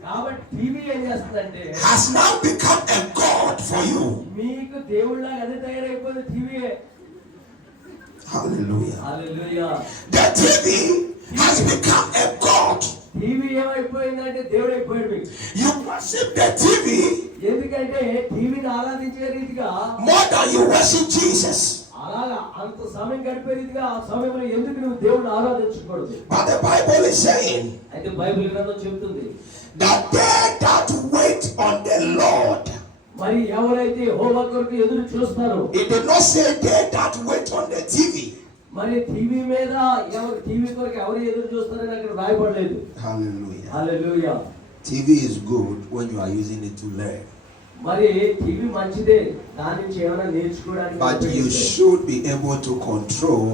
కాబట్టి టీవీ ఏం చేస్తుందంటే has now become a god for you. మీకు దేవుళ్ళగా అది తయారైపోయింది TV. Hallelujah. Hallelujah. The TV has become a god. TV ఏమైపోయిందంటే దేవుడు అయిపోయాడు మీకు. You worship the TV ఎందుకంటే టీవీని ఆరాధించే రీతిగా more than you worship Jesus. అలాగా అంత సమయం గడిపే రీతిగా ఆ సమయంలో ఎందుకు నువ్వు దేవుడిని ఆరాధించకూడదు? But the Bible is saying అయితే బైబిల్ గ్రంథం చెబుతుంది that they that wait on the Lord. మరి ఎవరైతే యెహోవా కొరకు ఎదురు చూస్తారో. It did not say they that wait on the TV. మరి టీవీ మీద ఎవరు టీవీ కొరకు ఎవరు ఎదురు చూస్తారని అక్కడ రాయబడలేదు. Hallelujah. Hallelujah. TV is good when you are using it to learn. మరి టీవీ మంచిదే దాని నుంచి ఏమైనా నేర్చుకోవడానికి. But you should be able to control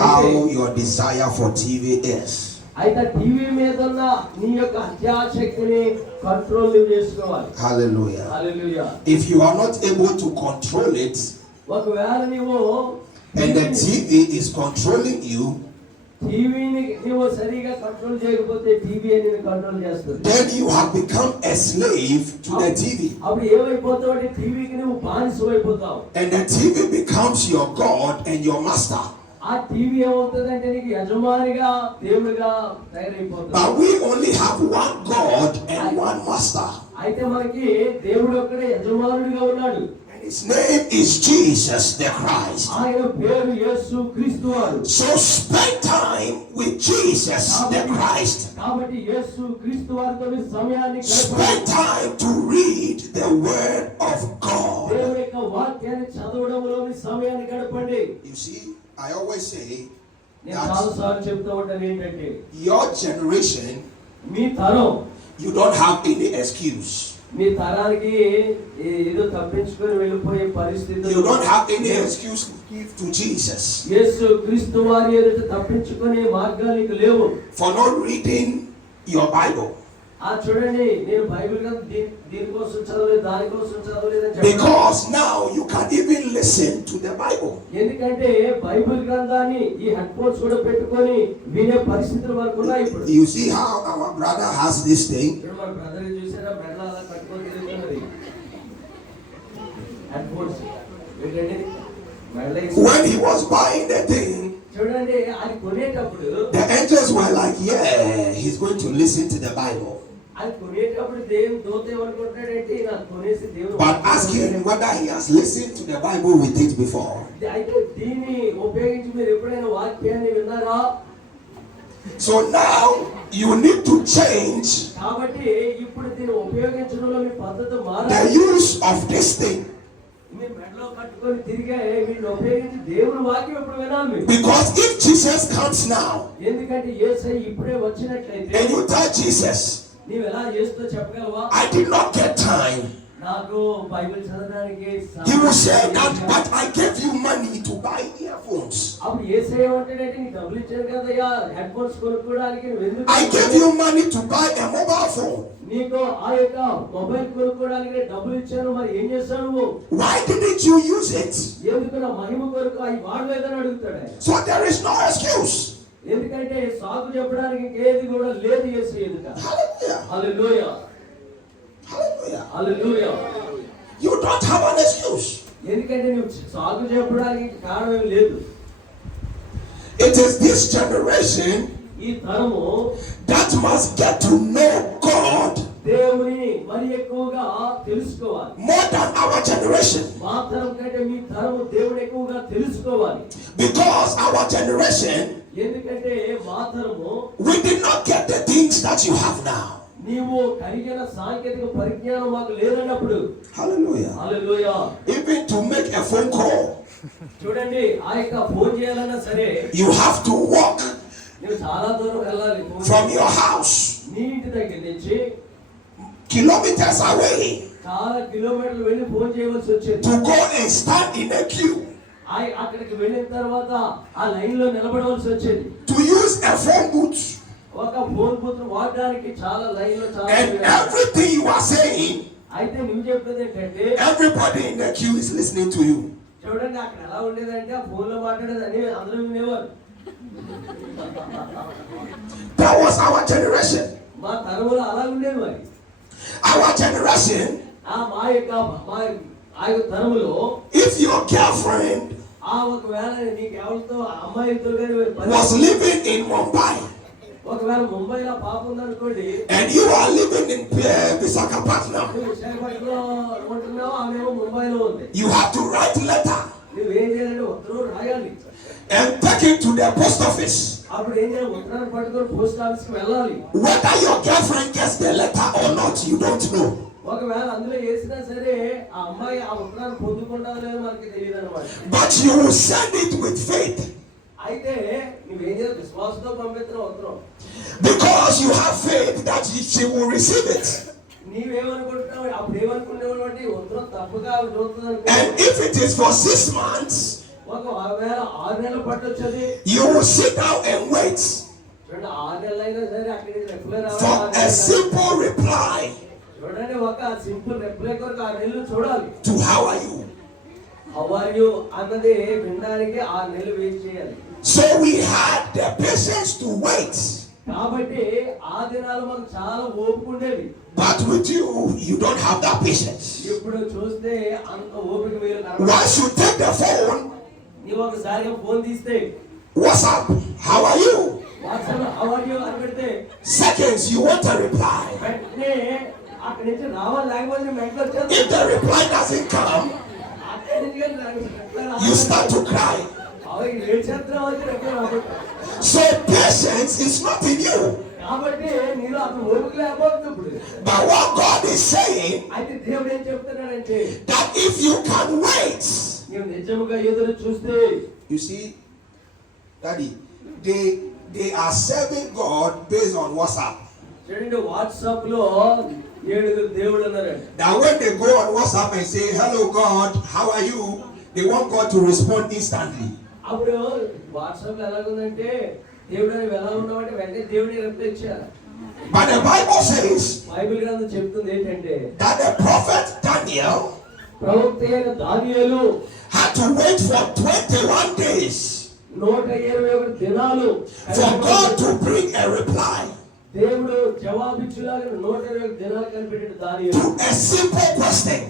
how your desire for TV is. అయితే టీవీ మీద ఉన్న నీ యొక్క అత్యాశక్తిని కంట్రోల్ చేసుకోవాలి. Hallelujah. Hallelujah. If you are not able to control it ఒకవేళ నీవు and the TV is controlling you, టీవీని నీవు సరిగా కంట్రోల్ చేయకపోతే టీవీ నిన్ను కంట్రోల్ చేస్తుంది. then you have become a slave to the TV. అప్పుడు ఏమైపోతావు అంటే టీవీకి నువ్వు బానిసమైపోతావు. And the TV becomes your God and your master. ఆ టీవీ ఏమవుతుందంటే నీకు యజమానిగా దేవుడిగా తయారైపోతుంది. But we only have one God and one master. అయితే మనకి దేవుడు ఒక్కడే యజమానుడిగా ఉన్నాడు. His name is Jesus the Christ. ఆయన పేరు యేసు క్రీస్తు వారు. So spend time with Jesus the Christ. కాబట్టి యేసు క్రీస్తు వారితో మీ సమయాన్ని Spend గడపండి. time to read the word of God. దేవుని యొక్క వాక్యాన్ని చదవడంలో మీ సమయాన్ని గడపండి. You see, I always say నేను that చాలాసార్లు చెప్తూ ఉంటాను ఏంటంటే your generation, మీ తరం you don't have any excuse. మీ తరానికి ఏదో తప్పించుకొని వెళ్ళిపోయే పరిస్థితి. You don't have any excuse to give to Jesus యేసు క్రీస్తు వారి ఎదుట తప్పించుకునే మార్గాలు నీకు లేవు. for not reading your Bible. చూడండి నేను బైబిల్ గ్రంథం దీనికోసం చదవలేదు దానికోసం చదవలేదు అని చెప్పాను. Because now you can even listen to the Bible. ఎందుకంటే బైబిల్ గ్రంథాన్ని ఈ హెడ్ ఫోన్స్ కూడా పెట్టుకొని వినే పరిస్థితులు వరకు ఉన్నాయి ఇప్పుడు. You see how our brother has this thing? ఇప్పుడు మన బ్రదర్ చూసారా మెడల అలా కట్టుకొని తిరుగుతున్నది హెడ్ ఫోన్స్. ఏంటండి మెడల When he was buying the thing, చూడండి అది కొనేటప్పుడు the angels were like, yeah, he's going to listen to the Bible. అది కొనేటప్పుడు దేవుడు దూత ఏమనుకుంటాడంటే నాకు కొనేసి దేవుడు. But ask him whether he has listened to the Bible with it before. అయితే దీన్ని ఉపయోగించి మీరు ఎప్పుడైనా వాక్యాన్ని విన్నారా? So now you need to change కాబట్టి ఇప్పుడు దీన్ని ఉపయోగించడంలో మీ పద్ధతి the మారాలి. use of this thing. మీ మెడలో కట్టుకొని తిరిగే వీళ్ళు ఉపయోగించి దేవుని వాక్యం ఇప్పుడు వినాలి మీరు. Because if Jesus comes now ఎందుకంటే యేసయ్య ఇప్పుడే వచ్చినట్లయితే and you tell Jesus, నీవు ఎలా చేస్తూ చెప్పగలవా? I did not get time, నాకు బైబిల్ చదవడానికి he will say that, but I gave you money to buy earphones. అప్పుడు యేసయ్య ఏమంటాడంటే నీకు డబ్బులు ఇచ్చాను కదయ్యా హెడ్ ఫోన్స్ కొనుక్కోవడానికి, నువ్వు ఎందుకు I gave you money to buy a mobile phone. నీకు ఆ యొక్క మొబైల్ కొనుక్కోవడానికి డబ్బులు ఇచ్చాను, మరి ఏం చేస్తావు నువ్వు? Why didn't you use it? ఎందుకు నా మహిమ కొరకు అవి వాడలేదని అడుగుతాడు ఆయన. So there is no excuse. ఎందుకంటే సాగు చెప్పడానికి ఇంకేది కూడా లేదు యేసయ్య ఎదుట. Hallelujah. Hallelujah Hallelujah. Hallelujah. You don't have an excuse. ఎందుకంటే నువ్వు సాగు చెప్పడానికి కారణం ఏం లేదు. It is this generation ఈ తరము that must get to know God దేవుని మరి ఎక్కువగా తెలుసుకోవాలి. more than our generation. మా తరం కంటే మీ తరము దేవుని ఎక్కువగా తెలుసుకోవాలి. Because our generation, ఎందుకంటే మా తరము we did not get the things that you have now. నీవు కలిగిన సాంకేతిక పరిజ్ఞానం మాకు లేదన్నప్పుడు. Hallelujah. Hallelujah. Even to make a phone call, చూడండి ఆ యొక్క ఫోన్ చేయాలన్నా సరే you have to walk నువ్వు చాలా దూరం వెళ్ళాలి. from your house, నీ ఇంటి దగ్గర నుంచి kilometers away, చాలా కిలోమీటర్లు వెళ్ళి ఫోన్ చేయవలసి వచ్చేది. to go and stand in a queue, అక్కడికి వెళ్ళిన తర్వాత ఆ లైన్ లో నిలబడవలసి వచ్చేది. to use a phone booth, ఒక ఫోన్ బూత్ వాడడానికి చాలా లైన్ లో చాలా and everything you are saying, అయితే నువ్వు చెప్పేది ఏంటంటే everybody in the queue is listening to you. చూడండి అక్కడ ఎలా ఉండేదంటే ఆ ఫోన్ లో మాట్లాడేది అని అందరూ వినేవారు. That was our generation. మా తరములో అలా ఉండేది. మరి Our generation, మా యొక్క తరములో if your girlfriend ఆ ఒకవేళ నీకు ఎవరితో అమ్మాయితో was living in Mumbai ఒకవేళ ముంబైలో పాప ఉందనుకోండి, and you are living in Visakhapatnam, నువ్వు విశాఖపట్నంలో ఉంటున్నావు, ఆమెమో ముంబైలో ఉంది. you have to write letter నువ్వేం చేయాలంటే ఉత్తరం రాయాలి. and take it to the post office. అప్పుడు ఏం చేయాలి? ఉత్తరాన్ని పట్టుకొని పోస్ట్ ఆఫీస్ కి వెళ్ళాలి. Whether your girlfriend gets the letter or not, you don't know. ఒకవేళ అందులో వేసినా సరే ఆ అమ్మాయి ఆ ఉత్తరాన్ని పొందుకుంటాదో లేదో మనకి తెలియదు అనమాట. But you will send it with faith. అయితే నువ్వేం చేయాలి? విశ్వాసంతో పంపిస్తున్నావు ఉత్తరం. Because you have faith that she will receive it. నీవేమనుకుంటున్నావు? అప్పుడు ఏమనుకునేవాడు అంటే ఉత్తరం తప్పుగా చూస్తుంది And అనుకో. if it is for 6 months, ఒకవేళ 6 నెలలు పట్టొచ్చది. you will sit down and wait చూడండి 6 నెలలు అయినా సరే అక్కడికి రిప్లై for a రావాలి. simple reply చూడండి ఒక సింపుల్ రిప్లై కొరకు 6 నెలలు చూడాలి. to how are you. How are you అన్నది వినడానికి 6 నెలలు వెయిట్ చేయాలి. So we had the patience to wait. కాబట్టి ఆ దినాలు మనకు చాలా ఓపిక ఉండేది. But with you, you don't have that patience. ఇప్పుడు చూస్తే అంత ఓపిక మీరు కనబడదు. Once you take the phone, నీవు ఒకసారి ఫోన్ తీస్తే what's up? How are you? WhatsApp how are you అని పెడితే Seconds, you want a reply. వెంటనే అక్కడి నుంచి రావాలి, లేకపోతే మెంటల్ వచ్చేది. If the reply doesn't come, అక్కడి నుంచి you start to cry. So patience is not in you. కాబట్టి నీలో అతను ఓపిక లేకపోతుంది. ఇప్పుడు But what God is saying, అయితే దేవుడు ఏం చెప్తున్నాడంటే that if you can wait, నీవు నిజముగా ఎదురు చూస్తే, you see, Daddy, they are serving God based on WhatsApp. చూడండి వాట్సాప్ లో 7 దేవుడు ఉన్నారండి. That when they go on WhatsApp and say, hello God, how are you? They want God to respond instantly. అప్పుడు WhatsApp లో ఎలాగుందంటే దేవుడు అని ఎలా ఉన్నామంటే వెంటనే దేవుడిని రిప్లై ఇచ్చారు. But the Bible says Bible గ్రంథం చెప్తుంది ఏంటంటే that the prophet Daniel ప్రవక్త అయిన దానియేలు had to wait for 21 days 121 దినాలు for God to bring a reply దేవుడు జవాబిచ్చులాగా 121 దినాలు కనిపెట్టాడు దానియేలు. to a simple question.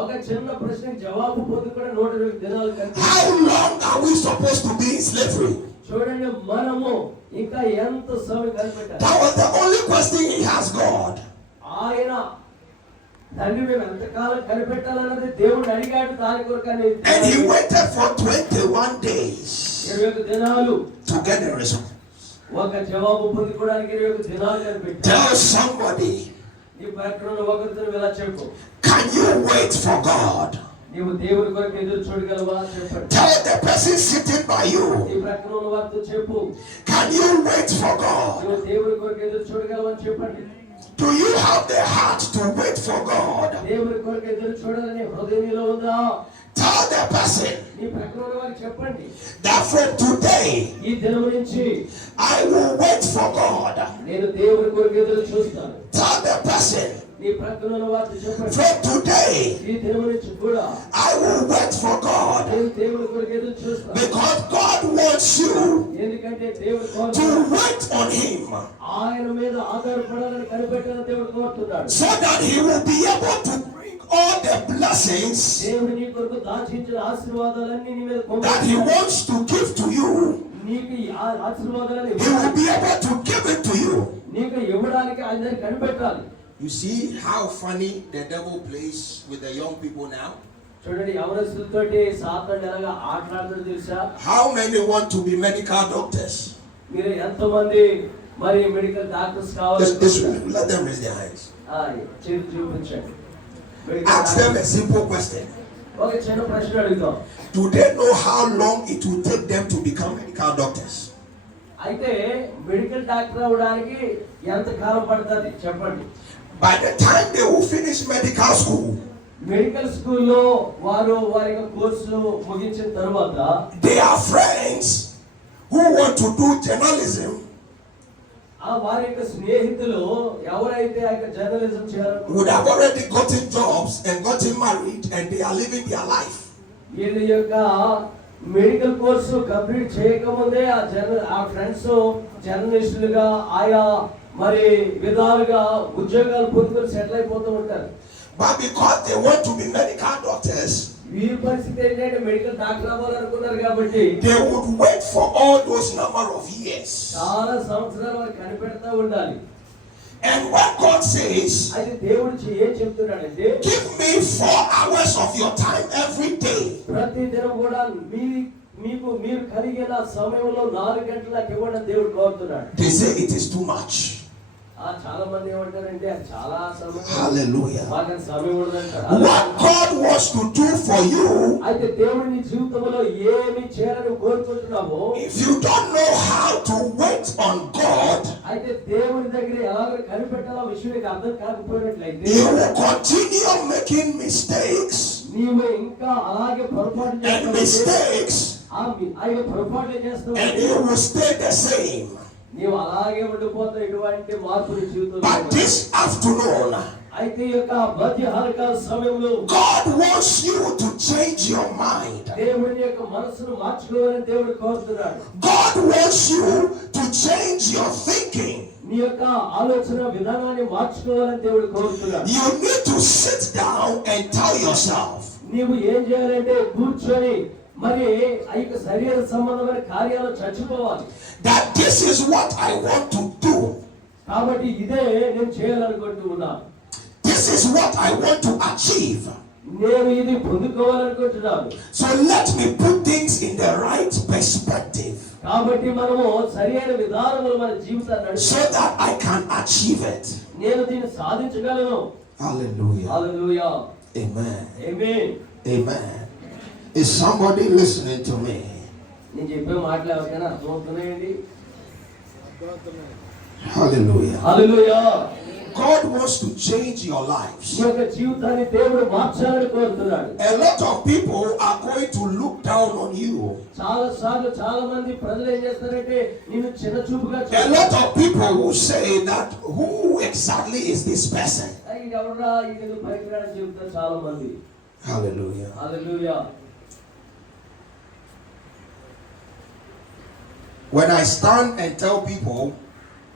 ఒక చిన్న ప్రశ్నకి జవాబు పొందుకొని 120 దినాలు కనిపెట్టాడు. How long are we supposed to be in slavery? చూడండి మనము ఇంకా ఎంత సమయం కనిపెట్టాలి? That was the only question he asked God. ఆయన తండ్రి మేము ఎంతకాలం కనిపెట్టాలన్నది దేవుడు అడిగాడు దాని కొరకని. And he waited for 21 days 21 దినాలు to get the result. ఒక జవాబు పొందుకోవడానికి 21 దినాలు కనిపెట్టాడు. Tell somebody, ఈ పట్టణంలో ఒకరితో ఇలా చెప్పు, can you wait for God? నీవు దేవుని కొరకు ఎదురు చూడగలవా చెప్పండి. Tell the person sitting by నీ you, ప్రక్కన ఉన్న వారితో చెప్పు, can you wait for God? నువ్వు దేవుని కొరకు ఎదురు చూడగలవా అని చెప్పండి. Do you have the heart to wait for God? దేవుని కొరకు ఎదురు చూడాలని హృదయంలో ఉందా? Tell the person నీ ప్రక్కన ఉన్న వారికి చెప్పండి, that from today ఈ దినం నుంచి I will wait for God. నేను దేవుని కొరకు ఎదురు చూస్తాను. Tell the person నీ ప్రక్కన ఉన్న వారితో చెప్పండి, from today ఈ దినం నుంచి కూడా I will wait for God. నేను దేవుని కొరకు ఎదురు చూస్తాను. Because God wants you ఎందుకంటే దేవుడు to కోరుతున్నాడు, wait on Him ఆయన మీద ఆధారపడాలని కనిపెట్టాలని దేవుడు కోరుతున్నాడు. so that He will be able to bring all the blessings దేవుడు నీ కొరకు దాచించిన ఆశీర్వాదాలన్నీ నీ మీద that He wants to give to you. నీకు ఈ ఆశీర్వాదాలని He will be able to give it to you. నీకు ఇవ్వడానికి ఆయన దగ్గర కనిపెట్టాలి. You see how funny the devil plays with the young people now? చూడండి, యవనస్తులతోటి సాతాను ఎలాగా ఆటలాడుతాడో తెలుసా? How many want to be medical doctors? మీరు ఎంతమంది మరి మెడికల్ డాక్టర్స్ కావాలి? Let them raise their hands. చేతి చూపించండి. Ask them a simple question. ఒక చిన్న ప్రశ్న అడుగుతాం. Do they know how long it will take them to become medical doctors? అయితే మెడికల్ డాక్టర్ అవడానికి ఎంత కాలం పడుతుంది చెప్పండి. By the time they will finish medical school, medical స్కూల్లో వారు వారి యొక్క కోర్సు ముగించిన తర్వాత their friends who want to do journalism వారి యొక్క స్నేహితులు ఎవరైతే ఆ యొక్క జర్నలిజం would చేయాలనుకుంటున్నారో have already gotten jobs and gotten married and they are living their life. వీళ్ళ యొక్క మెడికల్ కోర్సు కంప్లీట్ చేయకముందే ఆ ఫ్రెండ్స్ జర్నలిస్టులుగా ఆయా మరి విధాలుగా ఉద్యోగాలు పొందుకొని సెటిల్ అయిపోతూ ఉంటారు. But because they want to be medical doctors, వీరి పరిస్థితి ఏంటంటే మెడికల్ డాక్టర్ అవ్వాలనుకున్నారు కాబట్టి they would wait for all those number of years. చాలా సంవత్సరాలు వారు కనిపెడతా ఉండాలి. And when God says, అయితే దేవుడు ఏం చెప్తున్నాడంటే, give me 4 hours of your time every day, ప్రతి దినం కూడా మీరు కలిగిన సమయంలో 4 గంటలు నాకు ఇవ్వడం దేవుడు కోరుతున్నాడు. they say it is too much. చాలా మంది ఏమంటారంటే అది చాలా సమయం, Hallelujah. మాకు సమయం ఉండదంటారు. What God wants to do for you, అయితే దేవుడు నీ జీవితంలో ఏమి చేయాలని కోరుకుంటున్నావో, if you don't know how to wait on God, అయితే దేవుని దగ్గర ఎలాగో కనిపెట్టాలో విషయం నీకు అర్థం కాకపోయినట్లయితే you will continue making mistakes, నీవు ఇంకా అలాగే పొరపాటు and చేస్తావు. mistakes, ఆ యొక్క పొరపాటు చేస్తావు, and you will stay the same. నీవు అలాగే ఉండిపోతావు. ఎటువంటి మార్పు నీ జీవితంలో But ఉండదు. this afternoon, అయితే ఈ యొక్క మధ్యాహ్నకాల సమయంలో God wants you to change your mind. దేవుని యొక్క మనసును మార్చుకోవాలని దేవుడు కోరుతున్నాడు. God wants you to change your thinking. నీ యొక్క ఆలోచన విధానాన్ని మార్చుకోవాలని దేవుడు కోరుతున్నాడు. You need to sit down and tell yourself, నీవు ఏం చేయాలంటే కూర్చొని మరి ఆ యొక్క శరీర సంబంధమైన కార్యాలు చచ్చిపోవాలి. that this is what I want to do. కాబట్టి ఇదే నేను చేయాలనుకుంటూ ఉన్నాను. This is what I want to achieve. నేను ఇది పొందుకోవాలనుకుంటున్నాను. So let me put things in the right perspective కాబట్టి మనము సరైన విధానంలో మన జీవితాన్ని so that I can achieve it. నేను దీన్ని సాధించగలను. Hallelujah. Hallelujah. Amen. Amen. Amen. Is somebody listening to me? నేను చెప్పే మాటలు ఎవరికైనా అర్థమవుతున్నాయండి? Hallelujah. Hallelujah. God wants to change your lives. నీ యొక్క జీవితాన్ని దేవుడు మార్చాలని కోరుతున్నాడు. A lot of people are going to look down on you. చాలా మంది ప్రజలు ఏం చేస్తారంటే నిన్ను చిన్న చూపుగా A lot of people will say that who exactly is this person? ఇది ఎవరా ఇది పైకిరాడని చెబుతారు చాలా మంది. Hallelujah. Hallelujah. When I stand and tell people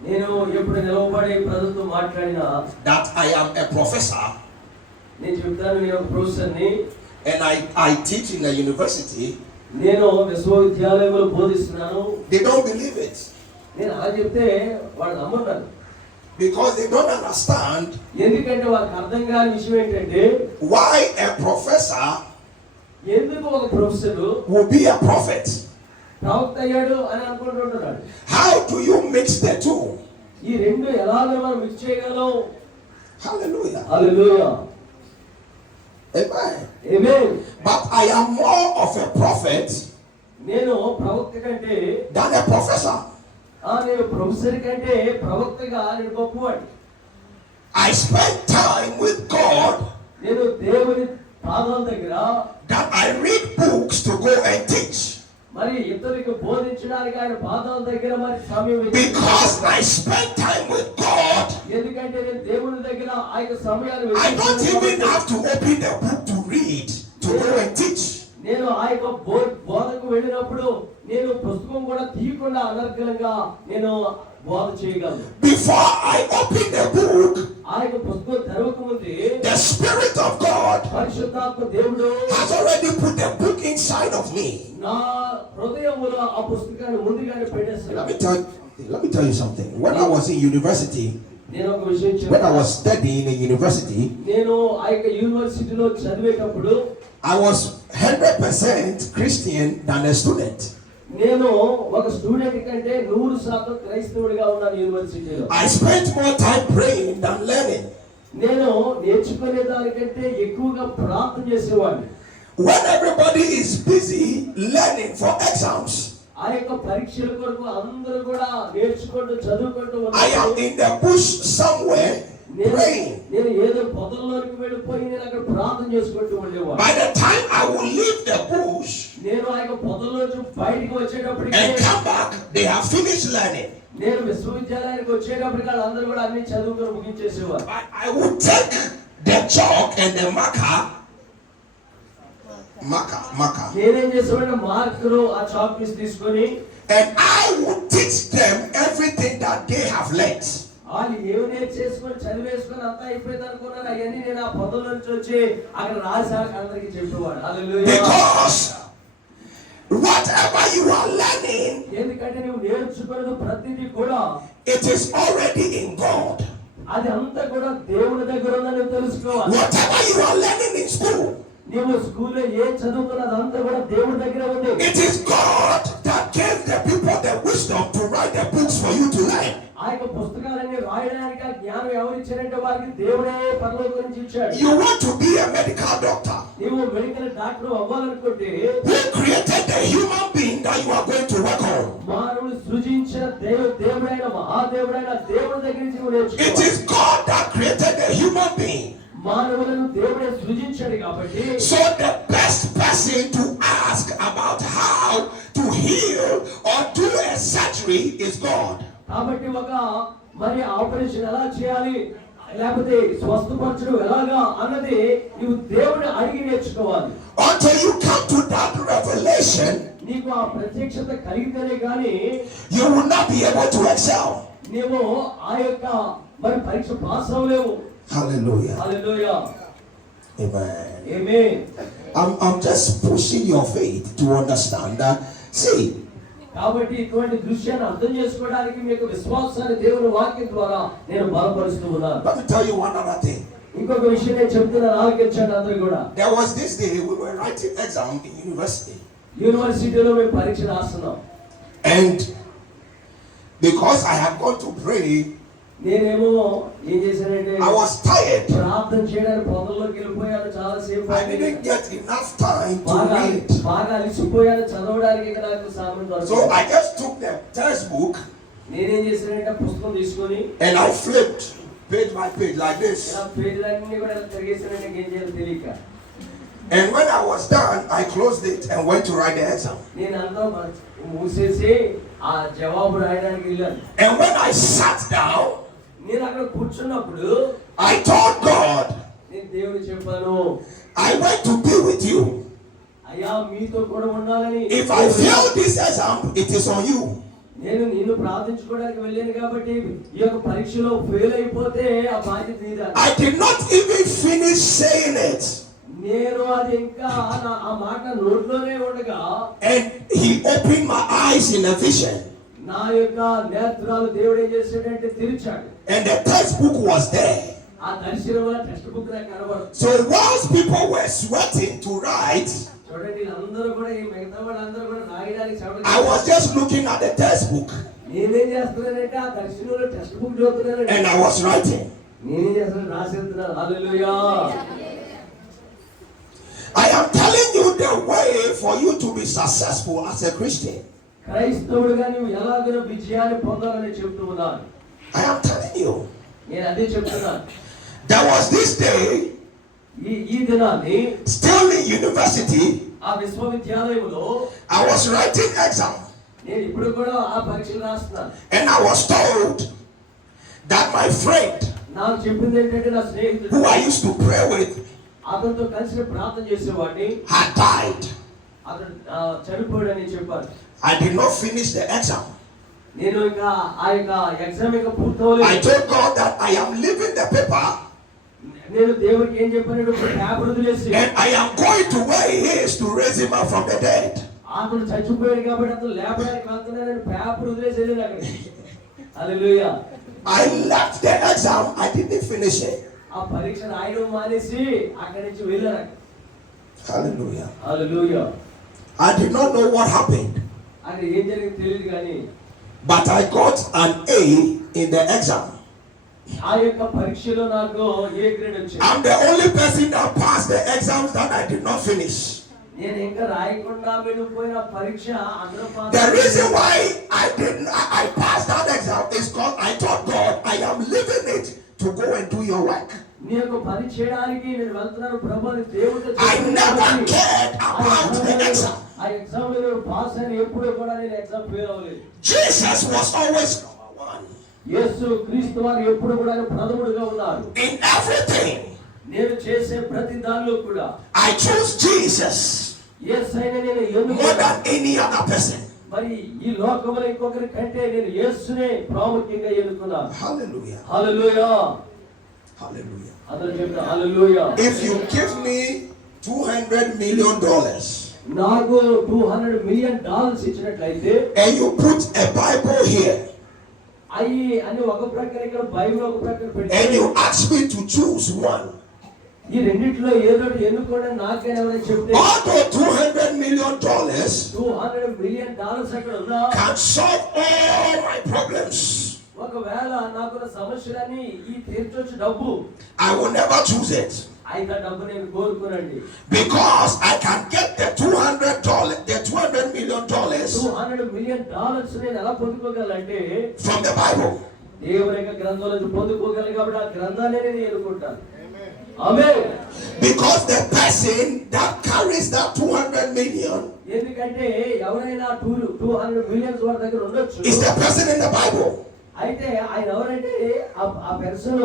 నేను ఎప్పుడు నిలవబడి ప్రజలతో మాట్లాడినా that I am a professor నేను చెప్తాను, నేను ఒక ప్రొఫెసర్ని, and I teach in a university, నేను విశ్వవిద్యాలయంలో బోధిస్తున్నాను. they don't believe it నేను అలా చెప్తే వాళ్ళు నమ్మరు. because they don't understand ఎందుకంటే వాళ్ళకి అర్థం కాని విషయం ఏంటంటే why a professor ఎందుకు ఒక professor will be a prophet. ప్రవక్త అయ్యాడు అని అనుకుంటుంటున్నాడు. How do you mix the two? ఈ రెండు ఎలాగో మనం మిక్స్ చేయగలం? Hallelujah. Hallelujah. Amen. Amen. But I am more of a prophet నేను ప్రవక్త కంటే than a professor. నేను ప్రొఫెసర్ కంటే ప్రవక్తగా నేను గొప్పవాడిని. I spend time with God నేను దేవుని పాదాల దగ్గర that I read books to go and teach. మరి ఇతరులకు బోధించడానికి ఆయన పాదాల దగ్గర మరి సమయం Because I spend time with God, ఎందుకంటే నేను దేవుని దగ్గర ఆయన సమయాన్ని I don't even have to open the book to read, to go and teach. నేను ఆ యొక్క బోధకు వెళ్ళినప్పుడు నేను పుస్తకం కూడా తీయకుండా అనర్గళంగా నేను బోధ చేయగలను. Before I open the book, ఆ యొక్క పుస్తకం తెరవక ముందే the Spirit of God పరిశుద్ధాత్మ దేవుడు has already put the book inside of me. నా హృదయములో ఆ పుస్తకాన్ని ముందుగానే పెట్టేస్తాను. Let me tell you something. When I was in university, నేను ఒక విషయం when I చెప్తాను. was studying in university, నేను ఆ యొక్క యూనివర్సిటీలో చదివేటప్పుడు I was 100% Christian than a student. నేను ఒక స్టూడెంట్ కంటే 100% క్రైస్తవుడిగా ఉన్నాను యూనివర్సిటీలో. I spent more time praying than learning. నేను నేర్చుకునే దానికంటే ఎక్కువగా ప్రార్థన చేసేవాడిని. When everybody is busy learning for exams, ఆ యొక్క పరీక్షల కొరకు అందరూ కూడా నేర్చుకుంటూ చదువుకుంటూ I am in the bush somewhere praying. నేను ఏదో పొదల్లోకి వెళ్ళిపోయి నేను అక్కడ ప్రార్థన చేసుకుంటూ ఉండేవాడిని. By the time I will leave the bush నేను ఆ యొక్క పొదల్లోంచి బయటికి వచ్చేటప్పటికి and come back, they have finished learning. నేను విశ్వవిద్యాలయానికి వచ్చేటప్పటికి అందరూ కూడా అన్ని చదువుకొని ముగించేసేవారు. I would take the chalk and the marker. నేనేం చేసేవాడిని మార్కరు ఆ చాక్ పీస్ తీసుకొని And I would teach them everything that they have learned. వాళ్ళు ఏమి నేర్చేసుకొని చదివేసుకొని అంతా అయిపోయింది అనుకున్నాను. అవన్నీ నేను ఆ పొదల నుంచి వచ్చి అక్కడ రాసాక అందరికి చెప్పేవాడు. హల్లెలూయా. Because whatever you are learning, ఎందుకంటే నువ్వు నేర్చుకున్నది ప్రతిదీ కూడా it is already in God. అది అంతా కూడా దేవుని దగ్గర ఉందని తెలుసుకోవాలి. Whatever you are learning in school, నీవు స్కూల్లో ఏం చదువుతున్నది అంతా కూడా దేవుడి దగ్గర ఉంది. it is God that gave the people the wisdom to write the books for you to learn. ఆ యొక్క పుస్తకాలన్నీ రాయడానికి ఆ జ్ఞానం ఎవరు ఇచ్చారంటే వారికి దేవుడే పరలోకం నుంచి ఇచ్చాడు. You want to be a medical doctor. నీవు మెడికల్ డాక్టర్ అవ్వాలనుకుంటే Who created the human being that you are going to work on? మానవుడు సృజించిన దేవుడైన మహాదేవుడైన దేవుడి దగ్గర నుంచి నువ్వు It నేర్చుకోవాలి. is God that created the human being. మానవులను దేవుడే సృజించాడు కాబట్టి So the best person to ask about how to heal or do a surgery is God. కాబట్టి ఒక మరి ఆపరేషన్ ఎలా చేయాలి లేకపోతే స్వస్థపరచడం ఎలాగా అన్నది నువ్వు దేవుని అడిగి నేర్చుకోవాలి. Until you come to that revelation, నీకు ఆ ప్రత్యక్షత కలిగితేనే గాని you will not be able to excel. నీవు ఆ యొక్క మరి పరీక్ష pass అవ్వలేవు. Hallelujah. Hallelujah. Amen. Amen. I'm just pushing your faith to understand that. See, కాబట్టి ఇటువంటి దృశ్యాన్ని అర్థం చేసుకోవడానికి మీకు విశ్వాసాన్ని దేవుని వాక్యం ద్వారా నేను బలపరుస్తూ ఉన్నాను. let me tell you one other thing. ఇంకొక విషయం నేను చెప్తున్నాను, ఆలకించండి అందరూ కూడా. There was this day we were writing exam in university. యూనివర్సిటీలో మేము పరీక్ష రాస్తున్నాం. And because I had gone to pray, నేనేమో ఏం చేశానంటే I was tired. ప్రార్థన చేయడానికి పొదల్లోకి వెళ్ళిపోయాను. చాలా సేపు I didn't get enough time to read. బాగా అలిసిపోయాను. చదవడానికి ఇక నాకు సమయం దొరకలేదు. So I just took the textbook నేనేం చేశానంటే పుస్తకం తీసుకొని and I flipped page by page like this. ఇలా పేజీలన్నీ కూడా ఇలా తిరిగేసానంటే ఏం చేయాలో తెలియక. And when I was done, I closed it and went to write the exam. నేను అంతా మూసేసి ఆ జవాబు రాయడానికి వెళ్ళాను. And when I sat down, నేను అక్కడ కూర్చున్నప్పుడు I told God, నేను దేవుడు చెప్పాను, I went to be with you. అయ్యా మీతో కూడా ఉండాలని. If I fail this exam, it is on you. నేను నిన్ను ప్రార్థించుకోవడానికి వెళ్ళాను కాబట్టి ఈ యొక్క పరీక్షలో ఫెయిల్ అయిపోతే ఆ బాధ్యత నీదా. I did not even finish saying it. నేను అది ఇంకా ఆ మాట నోట్లోనే ఉండగా And he opened my eyes in a vision. నా యొక్క నేత్రాలు దేవుడు ఏం చేశాడంటే తెరిచాడు. And the textbook was there. ఆ దర్శనంలో టెక్స్ట్ బుక్ నాకు కనబడుతుంది. So whilst people were sweating to write, చూడండి వీళ్ళందరూ కూడా ఈ మిగతా వాళ్ళందరూ కూడా రాయడానికి I was just looking at the textbook నేనేం చేస్తున్నానంటే ఆ దర్శనంలో టెక్స్ట్ బుక్ చదువుతున్నానంటే and I was writing. నేనేం చేస్తున్నాను రాసేస్తున్నాను. హల్లెలూయా. I am telling you the way for you to be successful as a Christian. క్రైస్తవుడిగా నువ్వు ఎలాగైనా విజయాన్ని పొందాలని చెప్తూ ఉన్నాను. I am telling you. నేను అదే చెప్తున్నాను. There was this day, ఈ దినాన్ని still in university, ఆ విశ్వవిద్యాలయంలో I was writing exam. నేను ఇప్పుడు కూడా ఆ పరీక్షలు రాస్తున్నాను. And I was told that my friend, నాకు చెప్పింది ఏంటంటే నా స్నేహితుడు who I used to pray with, అతనితో కలిసి ప్రార్థన చేసేవాడిని, had died. అతను చనిపోయాడని చెప్పారు. I did not finish the exam. నేను ఇంకా ఆ యొక్క ఎగ్జామ్ ఇంకా పూర్తవలేదు. I told God that I am leaving the paper. నేను దేవుడికి ఏం చెప్పాను, పేపర్ వదిలేసి And I am going to where he is to raise him up from the dead. అతను చచ్చిపోయాడు కాబట్టి అతను లేపడానికి వెళ్తున్నానని పేపర్ వదిలేసి వెళ్ళాను అక్కడికి. హల్లెలూయా. I left the exam. I didn't finish it. ఆ పరీక్ష రాయడం మానేసి అక్కడి నుంచి వెళ్ళాను. Hallelujah. Hallelujah. I did not know what happened, అది ఏం జరిగింది తెలియదు కానీ but I got an A in the exam. ఆ యొక్క పరీక్షలో నాకు ఏ గ్రేడ్ వచ్చింది. I'm the only person that passed the exams that I did not finish. నేను ఇంకా రాయకుండా వెళ్ళిపోయిన పరీక్ష అందరూ pass. The reason why I passed that exam is because I told God I am leaving it to go and do your work. నేను పని చేయడానికి నేను వెళ్తున్నాను ప్రభు అని దేవుడితో I never cared about the exam. ఆ ఎగ్జామ్ లో పాస్ అని ఎప్పుడూ కూడా నేను ఎగ్జామ్ ఫెయిల్ అవ్వలేదు. Jesus was always number one. యేసు క్రీస్తు వారు ఎప్పుడు కూడా ప్రథముడుగా ఉన్నారు. In everything, నేను చేసే ప్రతి దానిలో కూడా I chose Jesus యేసయ్యనే నేను more ఎన్నుకున్నాను. than any other person. మరి ఈ లోకంలో ఇంకొకరి కంటే నేను యేసునే ప్రాముఖ్యంగా ఎన్నుకున్నాను. Hallelujah. హల్లెలూయా. Hallelujah. అందరూ చెప్తారు హల్లెలూయా. If you give me $200 million నాకు $200 million ఇచ్చినట్లయితే and you put a Bible here అయ్యి అని ఒక ప్రకారం ఇక్కడ బైబిల్ ఒక ప్రకారం and పెట్టి you ask me to choose one, ఈ రెండిట్లో ఏదో ఒకటి ఎన్నుకోండి నాకైనా ఎవరైనా చెప్తే although $200 million $200 million అక్కడ ఉన్నా can solve all my problems, ఒకవేళ నాకున్న సమస్యలన్నీ ఈ తీర్చొచ్చు డబ్బు, I will never choose it. అయితే డబ్బు నేను కోరుకోనండి. Because I can get the $200 million $200 million నేను ఎలా పొందుకోగలంటే from the Bible. దేవుని యొక్క గ్రంథంలో నుంచి పొందుకోగలను కాబట్టి ఆ గ్రంథాన్ని నేను ఎన్నుకుంటాను. ఆమేన్. Because the person that carries that 200 million ఎందుకంటే ఎవరైనా 200 million వారి దగ్గర ఉండొచ్చు, is the person in the Bible. అయితే ఆయన ఎవరంటే ఆ పర్సన్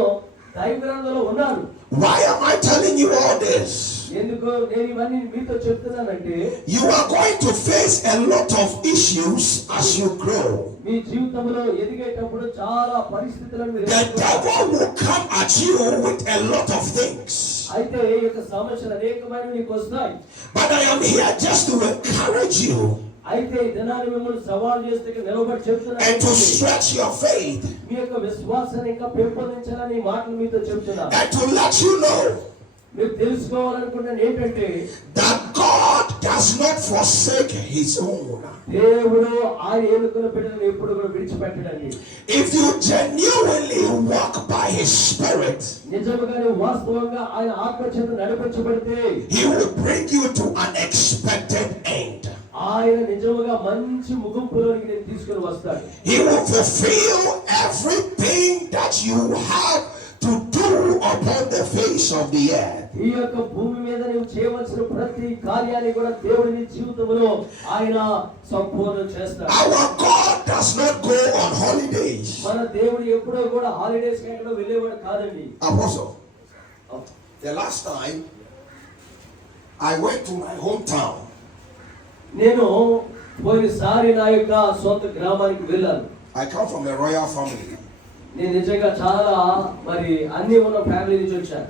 దైవ గ్రంథంలో ఉన్నారు. Why am I telling you all this? ఎందుకు నేను ఇవన్నీ మీతో చెప్తున్నానంటే You are going to face a lot of issues as you grow. మీ జీవితంలో ఎదిగేటప్పుడు చాలా పరిస్థితులను మీరు The ఎదుర్కొంటారు. devil will come at you with a lot of things. అయితే ఈ యొక్క సమస్యలు అనేకమైనవి నీకు వస్తాయి. But I am here just to encourage you అయితే ఈ దినాన్ని మిమ్మల్ని సవాల్ చేస్తే నిలబడి and చెప్తున్నాను, to stretch your faith మీ యొక్క విశ్వాసాన్ని ఇంకా పెంపొందించాలని ఈ మాటలు మీతో చెప్తున్నాను. and to let you know మీరు తెలుసుకోవాలనుకుంటున్నాను ఏంటంటే that God does not forsake his own. దేవుడు ఆయన ఎన్నుకున్న బిడ్డలను ఎప్పుడు కూడా విడిచిపెట్టడండి. If you genuinely walk by his spirit, నిజంగానే వాస్తవంగా ఆయన ఆత్మచేత నడిపించబడితే he will bring you to an expected end. ఆయన నిజంగా మంచి ముగింపులోనికి నేను తీసుకుని వస్తాడు. He will fulfill everything that you have to do upon the face of the earth. ఈ యొక్క భూమి మీద నువ్వు చేయవలసిన ప్రతి కార్యాన్ని కూడా దేవుడి నీ జీవితంలో ఆయన సంపూర్ణం చేస్తాడు. Our God does not go on holidays. మన దేవుడు ఎప్పుడో కూడా హాలిడేస్ కి ఎక్కడో వెళ్ళేవాడు కాదండి. Apostle, the last time I went to my hometown, నేను పోయినసారి నా యొక్క సొంత గ్రామానికి వెళ్ళాను. I come from a royal family. నేను నిజంగా చాలా మరి అన్ని ఉన్న ఫ్యామిలీ నుంచి వచ్చాను.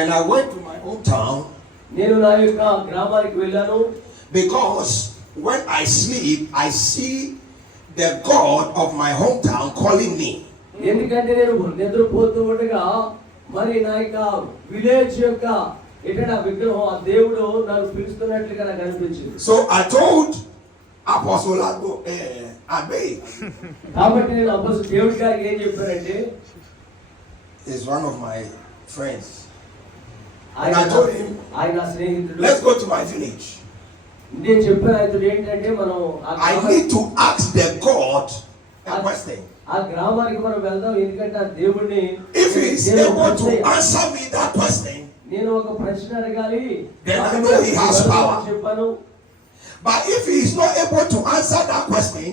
And I went to my hometown నేను నా యొక్క గ్రామానికి వెళ్ళాను. because when I sleep, I see the God of my hometown calling me. ఎందుకంటే నేను నిద్రపోతూ ఉండగా మరి నా యొక్క విలేజ్ యొక్క ఇక్కడ విగ్రహం ఆ దేవుడు నన్ను పిలుస్తున్నట్లుగా నాకు అనిపించింది. So I told Apostle Abe, కాబట్టి నేను అపోస్తలుడు దేవుడి గారికి ఏం చెప్పానంటే, is one of my friends. And I told him, ఆయన స్నేహితుడు let's go to my village. నేను చెప్పాను ఆయనతో ఏంటంటే మనం I need to ask the God a question. ఆ గ్రామానికి మనం వెళ్దాం, ఎందుకంటే ఆ దేవుడిని If he is able to answer me that question, నేను ఒక ప్రశ్న అడగాలి. then I know he has power. చెప్పాను. But if he is not able to answer that question,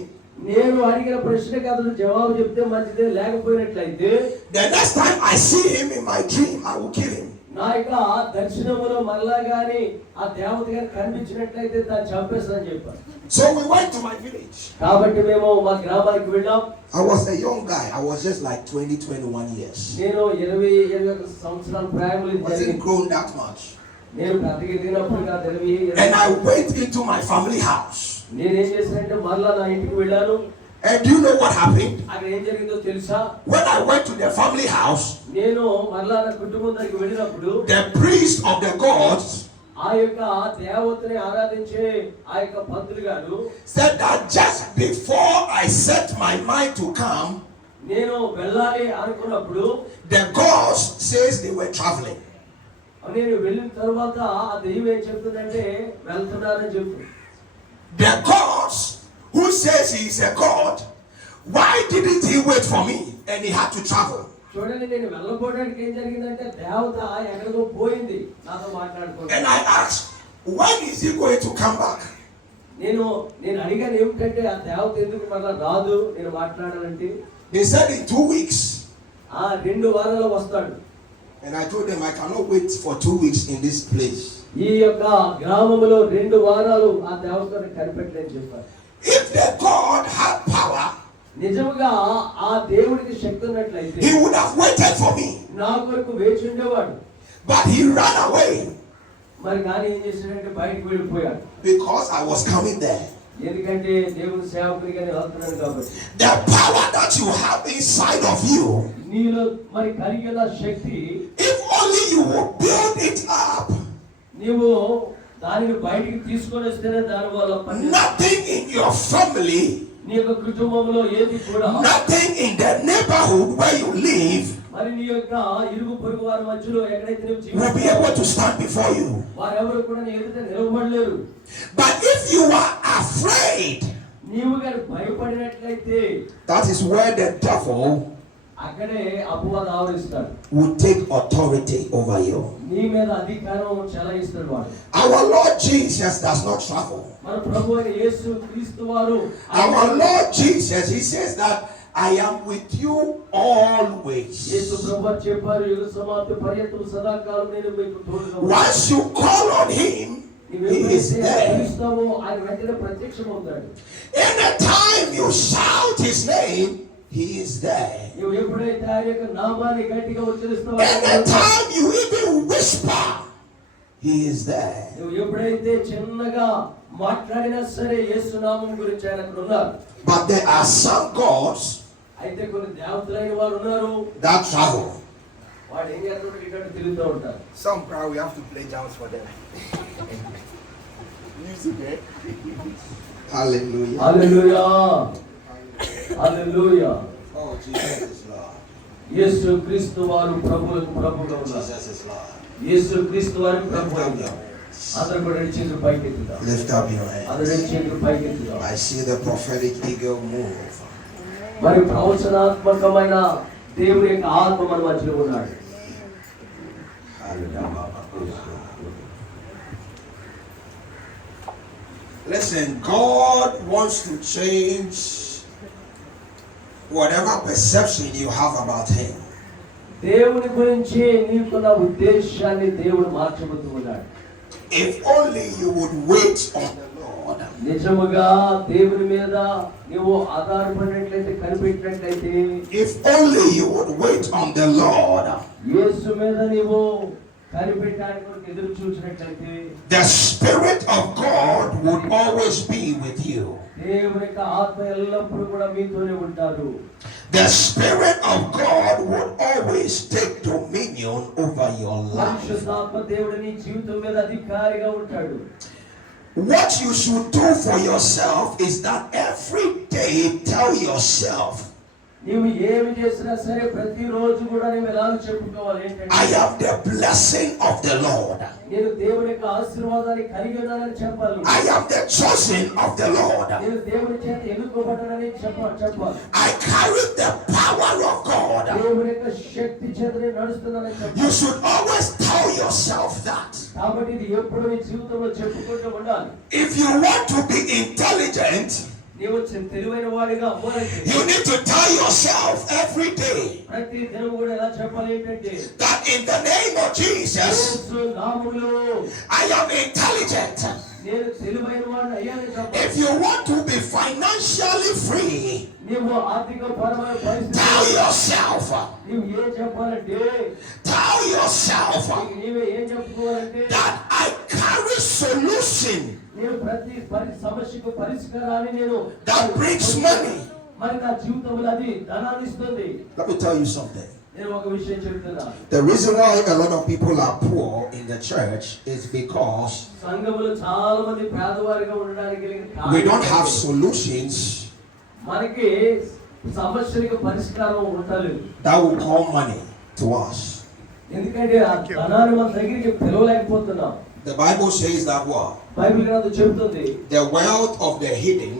నేను అడిగిన ప్రశ్నకి అతను జవాబు చెప్తే మంచిదే, లేకపోయినట్లయితే the next time I see him in my dream, I will kill him. నా యొక్క దర్శనములో మళ్ళా గాని ఆ దేవత గారు కనిపించినట్లయితే దాన్ని చంపేస్తానని చెప్పాను. So we went to my village. కాబట్టి మేము మా గ్రామానికి వెళ్ళాం. I was a young guy. I was just like 21 years. నేను 21 సంవత్సరాల ప్రాయంలో Wasn't grown that much. నేను పెద్దగా ఎదిగినప్పుడు కాదు, 20. And I went into my family house. నేనేం చేశానంటే మళ్ళా నా ఇంటికి వెళ్ళాను. And do you know what happened? అక్కడ ఏం జరిగిందో తెలుసా? When I went to the family house, నేను మళ్ళా నా కుటుంబం దగ్గరికి వెళ్ళినప్పుడు the priest of the gods ఆ యొక్క దేవతని ఆరాధించే ఆ యొక్క పంతులు గారు said that just before I set my mind to come, నేను వెళ్ళాలి అనుకున్నప్పుడు the gods says they were traveling. నేను వెళ్ళిన తర్వాత ఆ దెయ్యం ఏం చెప్తుందంటే వెళ్తున్నారని చెప్తుంది. The gods who says he is a god, why didn't he wait for me and he had to travel? చూడండి, నేను వెళ్ళకపోవడానికి ఏం జరిగిందంటే దేవత ఎక్కడికో పోయింది నాతో మాట్లాడుకుంటూ. And I asked, when is he going to come back? నేను అడిగాను ఏమిటంటే ఆ దేవత ఎందుకు మళ్ళా రాదు నేను మాట్లాడాలంటే. They said in 2 weeks. 2 వారాల్లో వస్తాడు. And I told them I cannot wait for 2 weeks in this place. ఈ యొక్క గ్రామంలో 2 వారాలు ఆ దేవతను కనిపెట్టలేని చెప్పారు. If the God had power, నిజంగా ఆ దేవుడికి శక్తి ఉన్నట్లయితే he would have waited for me. నా కొరకు వేచి ఉండేవాడు. But he ran away మరి కానీ ఏం చేశాడంటే బయటకు వెళ్ళిపోయాడు. because I was coming there. ఎందుకంటే దేవుని సేవకునిగా నేను వెళ్తున్నాను కాబట్టి. The power that you have inside of you, నీలో మరి కలిగిన శక్తి, if only you will build it up, నీవు దానిని బయటికి తీసుకొని వస్తేనే దాని వల్ల పని. nothing in your family, నీ యొక్క కుటుంబంలో ఏది కూడా, nothing in the neighborhood where you live మరి నీ యొక్క ఇరుగు పొరుగు వారి మధ్యలో ఎక్కడైతే నువ్వు will be able to stand before you. వారెవరు కూడా నీ ఎదుట నిలబడలేరు. But if you are afraid, నీవు గాని భయపడినట్లయితే that is where the devil అక్కడే అపవాది ఆవరిస్తాడు. will take authority over you. నీ మీద అధికారం చెలాయిస్తాడు వాడు. Our Lord Jesus does not travel. మన ప్రభు అయిన యేసు క్రీస్తు వారు, Our Lord Jesus, he says that I am with you always. యేసు ప్రభు చెప్పారు, యుగ సమాప్తి పర్యంతం సదాకాలం నేను మీకు తోడుగా ఉంటాను. Once you call on him, he is there. క్రీస్తువు ఆయన వెంటనే ప్రత్యక్షమవుతాడు. Anytime you shout his name, he is there. నువ్వు ఎప్పుడైతే ఆయన యొక్క నామాన్ని గట్టిగా ఉచ్చరిస్తావో, Anytime you even whisper, he is there. నువ్వు ఎప్పుడైతే చిన్నగా మాట్లాడినా సరే యేసు నామం గురించి ఆయన అక్కడ ఉన్నారు. But there are some gods అయితే కొన్ని దేవతలైన వారు ఉన్నారు, that travel. వాడు ఏం చేస్తాడు, ఇక్కడ తిరుగుతూ ఉంటారు. Some crowd we have to play jams for them. Music, eh? Hallelujah. Hallelujah, hallelujah. Oh, Jesus is Lord. యేసు క్రీస్తు వారు ప్రభువులకు ప్రభువుగా ఉన్నారు. Jesus is Lord. యేసు క్రీస్తు వారు ప్రభువుగా ఉన్నారు. అందరూ కూడా రెండు చేతులు పైకెత్తుదాం. Lift up your అందరూ రెండు hands. చేతులు పైకెత్తుదాం. I see the prophetic eagle move. మరి ప్రవచనాత్మకమైన దేవుని యొక్క ఆత్మ మన మధ్యలో ఉన్నాడు. Listen, God wants to change whatever perception you have about him. దేవుని గురించి నీకున్న ఉద్దేశాన్ని దేవుడు మార్చబోతూ ఉన్నాడు. If only you would wait on the Lord. నిజముగా దేవుని మీద నీవు ఆధారపడినట్లయితే, కనిపెట్టినట్లయితే, If only you would wait on the Lord. యేసు మీద నీవు కనిపెట్టడానికి ఎదురు చూసినట్లయితే, The Spirit of God would always be with you. దేవుని యొక్క ఆత్మ ఎల్లప్పుడూ కూడా మీతోనే ఉంటారు. The Spirit of God would always take dominion over your life. పరిశుద్ధాత్మ దేవుడు నీ జీవితం మీద అధికారిగా ఉంటాడు. What you should do for yourself is that every day tell yourself, నీవు ఏమి చేసినా సరే ప్రతిరోజు కూడా నీవు ఎలా చెప్పుకోవాలి ఏంటంటే I have the blessing of the Lord. నేను దేవుని యొక్క ఆశీర్వాదాన్ని కలిగి ఉన్నానని చెప్పాలి. I am the chosen of the Lord. నేను దేవుని చేత ఎన్నుకోబడ్డానని చెప్పాలి. I carry the power of God. దేవుని యొక్క శక్తి చేత నేను నడుస్తున్నానని చెప్పాలి. You should always tell yourself that. కాబట్టి ఇది ఎప్పుడు నీ జీవితంలో చెప్పుకుంటూ ఉండాలి. If you want to be intelligent, నీవు తెలివైన వాడిగా అవ్వాలంటే you need to tell yourself every day ప్రతి దినం కూడా ఎలా చెప్పాలి ఏంటంటే that in the name of Jesus, యేసు నామములో I am intelligent. నేను తెలివైన వాడిని అయ్యానని చెప్పాలి. If you want to be financially free, నీవు ఆర్థిక పరమైన పరిస్థితి tell yourself, నీవు ఏం చెప్పాలంటే tell yourself నీవే ఏం చెప్పుకోవాలంటే that I carry solution నేను ప్రతి సమస్యకు పరిష్కారాన్ని నేను that brings money. మరి నా జీవితంలో అది ధనాన్ని ఇస్తుంది. Let me tell you something. నేను ఒక విషయం చెప్తున్నా. The reason why a lot of people are poor in the church is because సంఘములో చాలా మంది పేదవారిగా ఉండడానికి we don't have solutions మనకి సమస్యలకు పరిష్కారం ఉండలేదు. that will call money to us. ఎందుకంటే ఆ ధనాన్ని మన దగ్గరికి పిలవలేకపోతున్నాం. The Bible says that what? Bible గ్రంథం చెబుతుంది The wealth of the hidden,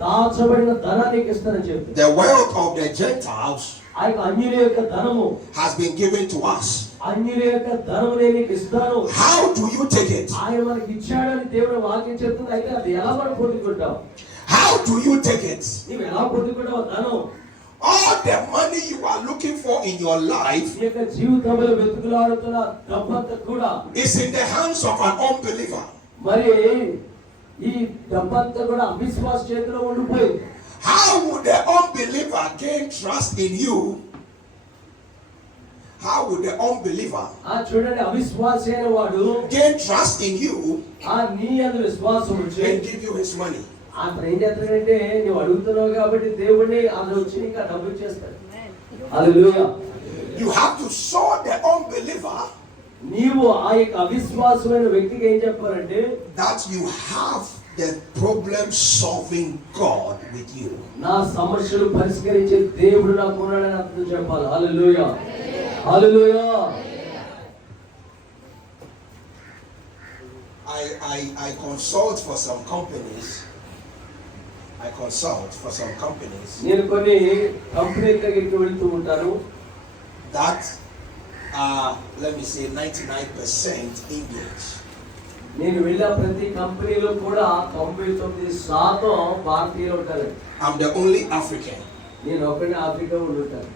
దాచబడిన ధనాన్ని ఇస్తానని చెప్తుంది. the wealth of the Gentiles ఆ యొక్క అన్యుల యొక్క ధనము has been given to us. అన్యుల యొక్క ధనము నేను నీకు ఇస్తాను. How do you take it? ఆయన మనకి ఇచ్చాడని దేవుడు వాక్యం చెప్తుంది. అయితే అది ఎలా మనం పొందుకుంటాం? How do you take it? నీవు ఎలా పొందుకుంటావు ధనం? All the money you are looking for in your life నీ యొక్క జీవితంలో వెతుకులాడుతున్న డబ్బంతా కూడా is in the hands of an unbeliever. మరి ఈ డబ్బంతా కూడా అవిశ్వాస చేతిలో ఉండిపోయింది. How would the unbeliever gain trust in you? How would the unbeliever చూడండి, అవిశ్వాసి అయిన వాడు gain trust in you నీ యందు విశ్వాసం ఉంచి and give you his money? అతను ఏం చేస్తాడంటే నువ్వు అడుగుతున్నావు కాబట్టి దేవుడిని అతను వచ్చి నీకు డబ్బు ఇచ్చేస్తాడు. హల్లెలూయా. You have to show the unbeliever నీవు ఆ యొక్క అవిశ్వాసమైన వ్యక్తికి ఏం చెప్పాలంటే that you have the problem solving God with you. నా సమస్యలు పరిష్కరించే దేవుడు నాకు ఉన్నాడని అర్థం చెప్పాలి. హల్లెలూయా, హల్లెలూయా. I consult for some companies. నేను కొన్ని కంపెనీల దగ్గరికి వెళ్తూ ఉంటాను. That let me say 99% English. నేను వెళ్ళే ప్రతి కంపెనీలో కూడా 99% భారతీయులు ఉంటారు. I'm the only African. నేను ఒకటే ఆఫ్రికా ఉంటాను.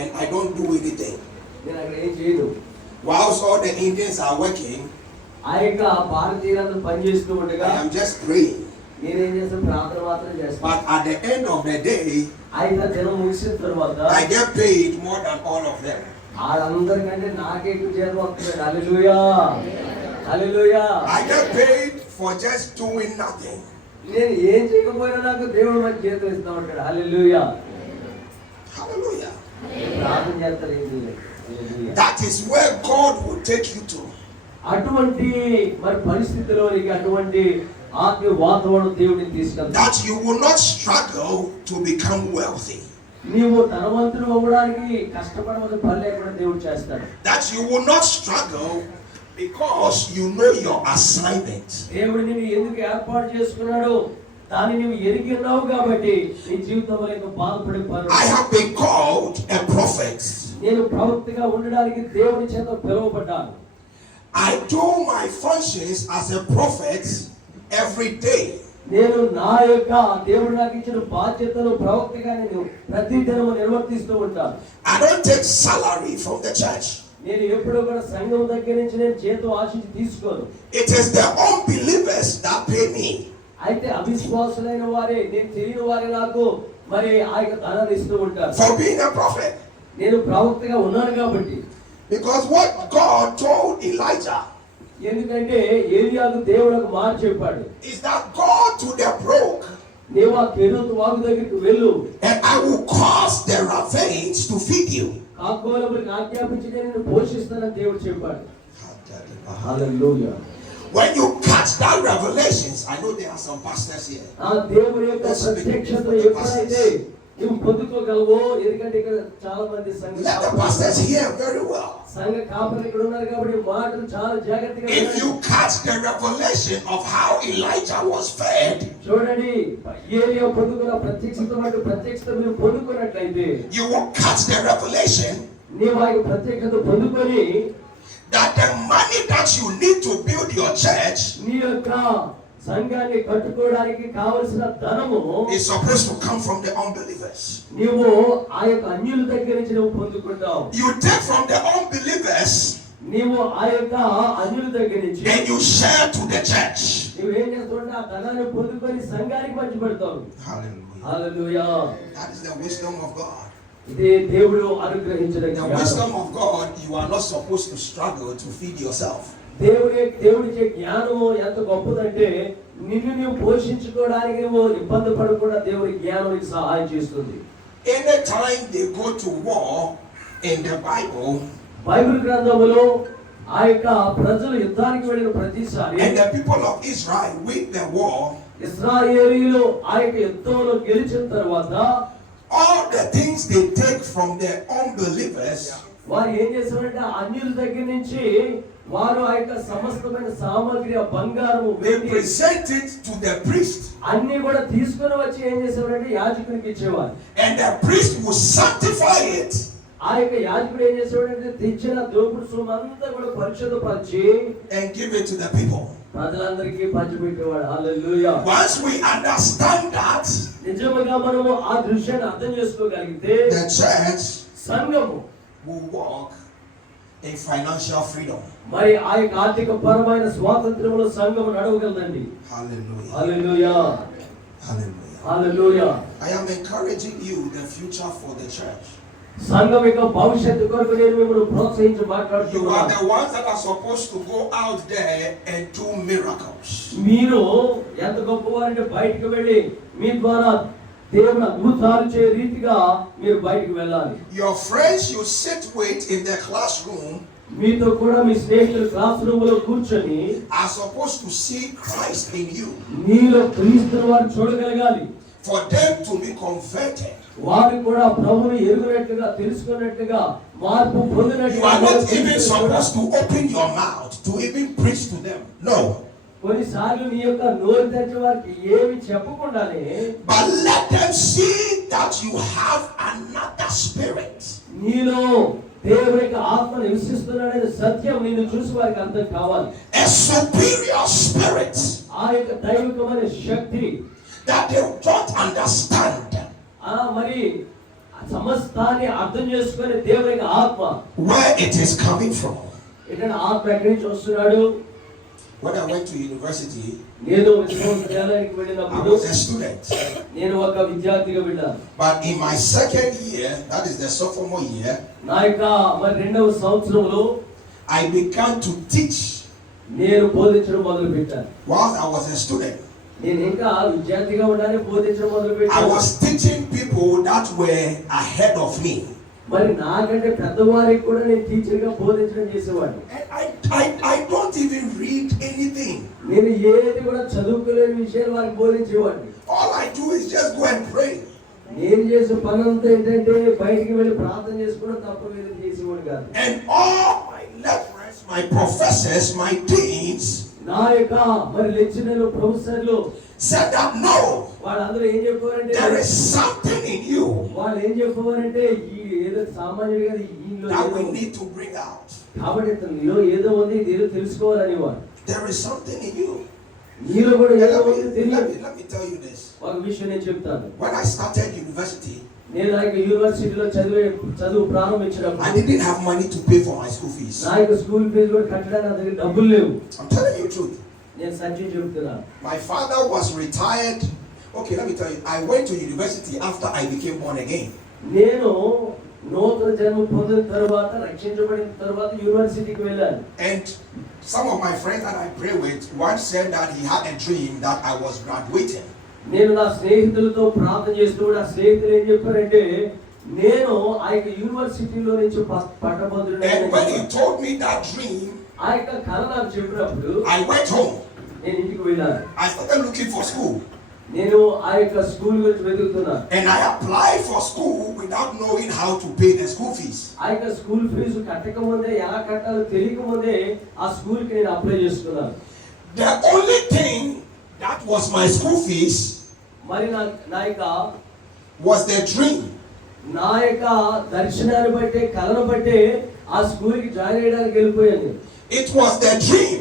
And I don't do anything. నేను అక్కడ ఏం చేయను. Whilst all the Indians are working, ఆ యొక్క భారతీయులందరూ పనిచేస్తూ ఉండగా I am just praying. నేనేం చేస్తాను, ప్రార్థన మాత్రం చేస్తాను. But at the end of the day, అయితే దినం ముగిసిన తర్వాత I get paid more than all of them. వాళ్ళందరికంటే నాకే ఎక్కువ జీతం వస్తుంది. హల్లెలూయా, హల్లెలూయా. I get paid for just doing nothing. నేను ఏం చేయకపోయినా నాకు దేవుడు మంచి జీతం ఇస్తా ఉంటాడు. హల్లెలూయా, Hallelujah. ప్రార్థన చేస్తారు. ఏంటి? That is where God will take you to. అటువంటి మరి పరిస్థితిలోనికి అటువంటి ఆత్మీయ వాతావరణం దేవుడిని తీసుకెళ్తాడు. That you will not struggle to become wealthy. నీవు ధనవంతుడు అవ్వడానికి కష్టపడవలసిన పని లేకుండా దేవుడు చేస్తాడు. That you will not struggle because you know your assignment. దేవుడు నిన్ను ఎందుకు ఏర్పాటు చేసుకున్నాడు దాన్ని నువ్వు ఎరిగి ఉన్నావు కాబట్టి నీ జీవితంలో ఇంకా బాధపడే పని. I have been called a prophet. నేను ప్రవక్తగా ఉండడానికి దేవుని చేత పిలువబడ్డాను. I do my functions as a prophet every day. నేను నా యొక్క దేవుడు నాకు ఇచ్చిన బాధ్యతను ప్రవక్తగా నేను ప్రతి దినము నిర్వర్తిస్తూ ఉంటాను. I don't take salary from the church. నేను ఎప్పుడూ కూడా సంఘం దగ్గర నుంచి నేను జీతం ఆశించి తీసుకోను. It is the unbelievers that pay me. అయితే అవిశ్వాసులైన వారే, నేను తెలియని వారే నాకు మరి ఆ యొక్క ధనాన్ని ఇస్తూ ఉంటారు. For being a prophet. నేను ప్రవక్తగా ఉన్నాను కాబట్టి. Because what God told Elijah ఎందుకంటే ఏలియాకు దేవుడు ఒక మాట చెప్పాడు. is that go to the broke నీవు ఆ కెరీతు వాగు దగ్గరికి వెళ్ళు and I will cause the ravens to feed you. కాకోలములకు ఆజ్ఞాపించి నేను పోషిస్తానని దేవుడు చెప్పాడు. హల్లెలూయా. When you catch that revelations, I know there are some pastors here. ఆ దేవుని యొక్క ప్రత్యక్షత ఎప్పుడైతే నువ్వు పొందుకోగలవు. ఎందుకంటే ఇక్కడ చాలా మంది Let the pastors hear very well. సంఘ కాపరులు ఇక్కడ ఉన్నారు కాబట్టి మాటలు చాలా జాగ్రత్తగా If you catch the revelation of how Elijah was fed, చూడండి, ఏలియా పొందుకున్న ప్రత్యక్షత మీరు పొందుకున్నట్లయితే, you will catch the revelation నీవు ఆ ప్రత్యక్షత పొందుకొని that the money that you need to build your church నీ యొక్క సంఘాన్ని కట్టుకోవడానికి కావలసిన ధనము is supposed to come from the unbelievers. నీవు ఆ యొక్క అన్యుల దగ్గర నుంచి నువ్వు పొందుకుంటావు. You take from the unbelievers నీవు ఆ యొక్క అన్యుల దగ్గర నుంచి and you share to the church. నువ్వు ఏం చేస్తావు? ఆ ధనాన్ని పొందుకొని సంఘానికి పంచిపెడతావు. Hallelujah. Hallelujah. That is the wisdom of God. ఇది దేవుడు అనుగ్రహించిన The జ్ఞానం. wisdom of God, you are not supposed to struggle to feed yourself. దేవుడిచ్చే జ్ఞానము ఎంత గొప్పదంటే నిన్ను నువ్వు పోషించుకోవడానికి నువ్వు ఇబ్బంది పడకుండా దేవుడి జ్ఞానం నీకు సహాయం చేస్తుంది. Anytime they go to war in the Bible, Bible గ్రంథములో ఆ యొక్క ప్రజలు యుద్ధానికి వెళ్ళిన ప్రతిసారి and the people of Israel win the war, ఇశ్రాయేలీయులు ఆ యొక్క యుద్ధంలో గెలిచిన తర్వాత all the things they take from the unbelievers, వారు ఏం చేశారంటే అన్యుల దగ్గర నుంచి వారు ఆ యొక్క సమస్తమైన సామగ్రి, బంగారము, they వెండి present it to the priest, అన్ని కూడా తీసుకొని వచ్చి ఏం చేసేవారంటే యాజకునికి ఇచ్చేవారు. and the priest will sanctify it. ఆ యొక్క యాజకుడు ఏం చేసేవాడంటే తెచ్చిన దోపుడు సొమ్మంతా కూడా పరిశుద్ధపరిచి and give it to the people. ప్రజలందరికీ పంచిపెట్టేవాడు. హల్లెలూయా. Once we understand that, నిజముగా మనము ఆ దృశ్యాన్ని అర్థం చేసుకోగలిగితే the church సంఘము will walk in financial freedom. మరి ఆ యొక్క ఆర్థిక పరమైన స్వాతంత్ర్యంలో సంఘము నడవగలదండి. Hallelujah. Hallelujah. Hallelujah. Hallelujah. I am encouraging you the future for the church. సంఘం యొక్క భవిష్యత్తు కొరకు నేను మిమ్మల్ని ప్రోత్సహించి You are మాట్లాడుతున్నాను. the ones that are supposed to go out there and do miracles. మీరు ఎంత గొప్పవారంటే బయటికి వెళ్ళి మీ ద్వారా దేవుని అద్భుతాలు చేయ రీతిగా మీరు బయటికి వెళ్ళాలి. Your friends you sit with in the classroom మీతో కూడా మీ స్నేహితులు క్లాస్ రూమ్ లో కూర్చొని are supposed to see Christ in you, మీలో క్రీస్తుని వారు చూడగలగాలి. for them to be converted. వారు కూడా ప్రభువుని ఎరుగునట్లుగా, తెలుసుకున్నట్లుగా, మార్పు You are పొందినట్లుగా. not even supposed to open your mouth to even preach to them. No. కొన్నిసార్లు నీ యొక్క నోరు తెచ్చే వారికి ఏమి చెప్పకుండానే But let them see that you have another spirit. నీలో దేవుని యొక్క ఆత్మ నివసిస్తున్నాడనే సత్యం నిన్ను చూసి వారికి అర్థం కావాలి. A superior spirit ఆ యొక్క దైవికమైన శక్తి that they don't understand. మరి సమస్తాన్ని అర్థం చేసుకునే దేవుని యొక్క ఆత్మ Where it is coming from. ఇక్కడ ఆత్మ ఎక్కడి నుంచి వస్తున్నాడు? When I went to university, నేను విశ్వవిద్యాలయానికి I వెళ్ళినప్పుడు was a student. నేను ఒక విద్యార్థిగా వెళ్ళాను. But in my second year, that is the sophomore year, నా యొక్క మరి 2వ సంవత్సరంలో I began to teach నేను బోధించడం మొదలు పెట్టాను. while I was a student. నేను ఇంకా విద్యార్థిగా ఉండాలని బోధించడం మొదలు I పెట్టాను. was teaching people that were ahead of me. మరి నాకంటే పెద్దవారికి కూడా నేను టీచర్ గా బోధించడం చేసేవాడిని. And I don't even read anything. నేను ఏది కూడా చదువుకోలేని విషయాలు వారికి బోధించేవాడిని. All I do is just go and pray. నేను చేసే పని అంతా ఏంటంటే బయటికి వెళ్ళి ప్రార్థన చేసుకోవడం తప్ప వేరే చేసేవాడు కాదు. And all my lecturers, my professors, my deans నా యొక్క మరి లెక్చరర్లు, ప్రొఫెసర్లు said that no, వాళ్ళందరూ ఏం చెప్పారంటే there is something in you వాళ్ళు ఏం చెప్పారంటే ఈ ఏదో సామాన్యుడు కాదు, ఈయనలో that ఏదో we ఉంది. need to bring out. కాబట్టి నీలో ఏదో ఉంది, ఇది ఏదో తెలుసుకోవాలని వాడు. There is something in you. నీలో కూడా And ఏదో ఉంది తెలియదు. let me tell you this. ఒక విషయం నేను చెప్తాను. When I started university, నేను నా యొక్క యూనివర్సిటీలో చదువు ప్రారంభించినప్పుడు I didn't have money to pay for my school fees. నా యొక్క స్కూల్ ఫీజు కూడా కట్టడానికి నా దగ్గర డబ్బులు లేవు. I'm telling you the truth. నేను సత్యం చెప్తున్నాను. My father was retired. Okay, let me tell you. I went to university after I became born again. నేను నూతన జన్మ పొందిన తర్వాత, రక్షించబడిన తర్వాత యూనివర్సిటీకి వెళ్ళాను. And some of my friends that I pray with once said that he had a dream that I was graduating. నేను నా స్నేహితులతో ప్రార్థన చేస్తూ నా స్నేహితులు ఏం చెప్పారంటే నేను ఆ యొక్క యూనివర్సిటీలో నుంచి పట్టభద్రుడు. And when he told me that dream, ఆ యొక్క కళ నాకు చెప్పినప్పుడు I went home. నేను ఇంటికి వెళ్ళాను. I started looking for school. నేను ఆ యొక్క స్కూల్ గురించి వెతుకుతున్నా. And I applied for school without knowing how to pay the school fees. ఆ యొక్క స్కూల్ ఫీజు కట్టక ముందే ఎలా కట్టాలో తెలియక ముందే ఆ స్కూల్ కి నేను అప్లై చేసుకున్నాను. The only thing that was my school fees మరి నా యొక్క was the dream. నా యొక్క దర్శనాన్ని బట్టి కళను బట్టి ఆ స్కూల్ కి జాయిన్ అయ్యడానికి వెళ్ళిపోయాను. It was the dream.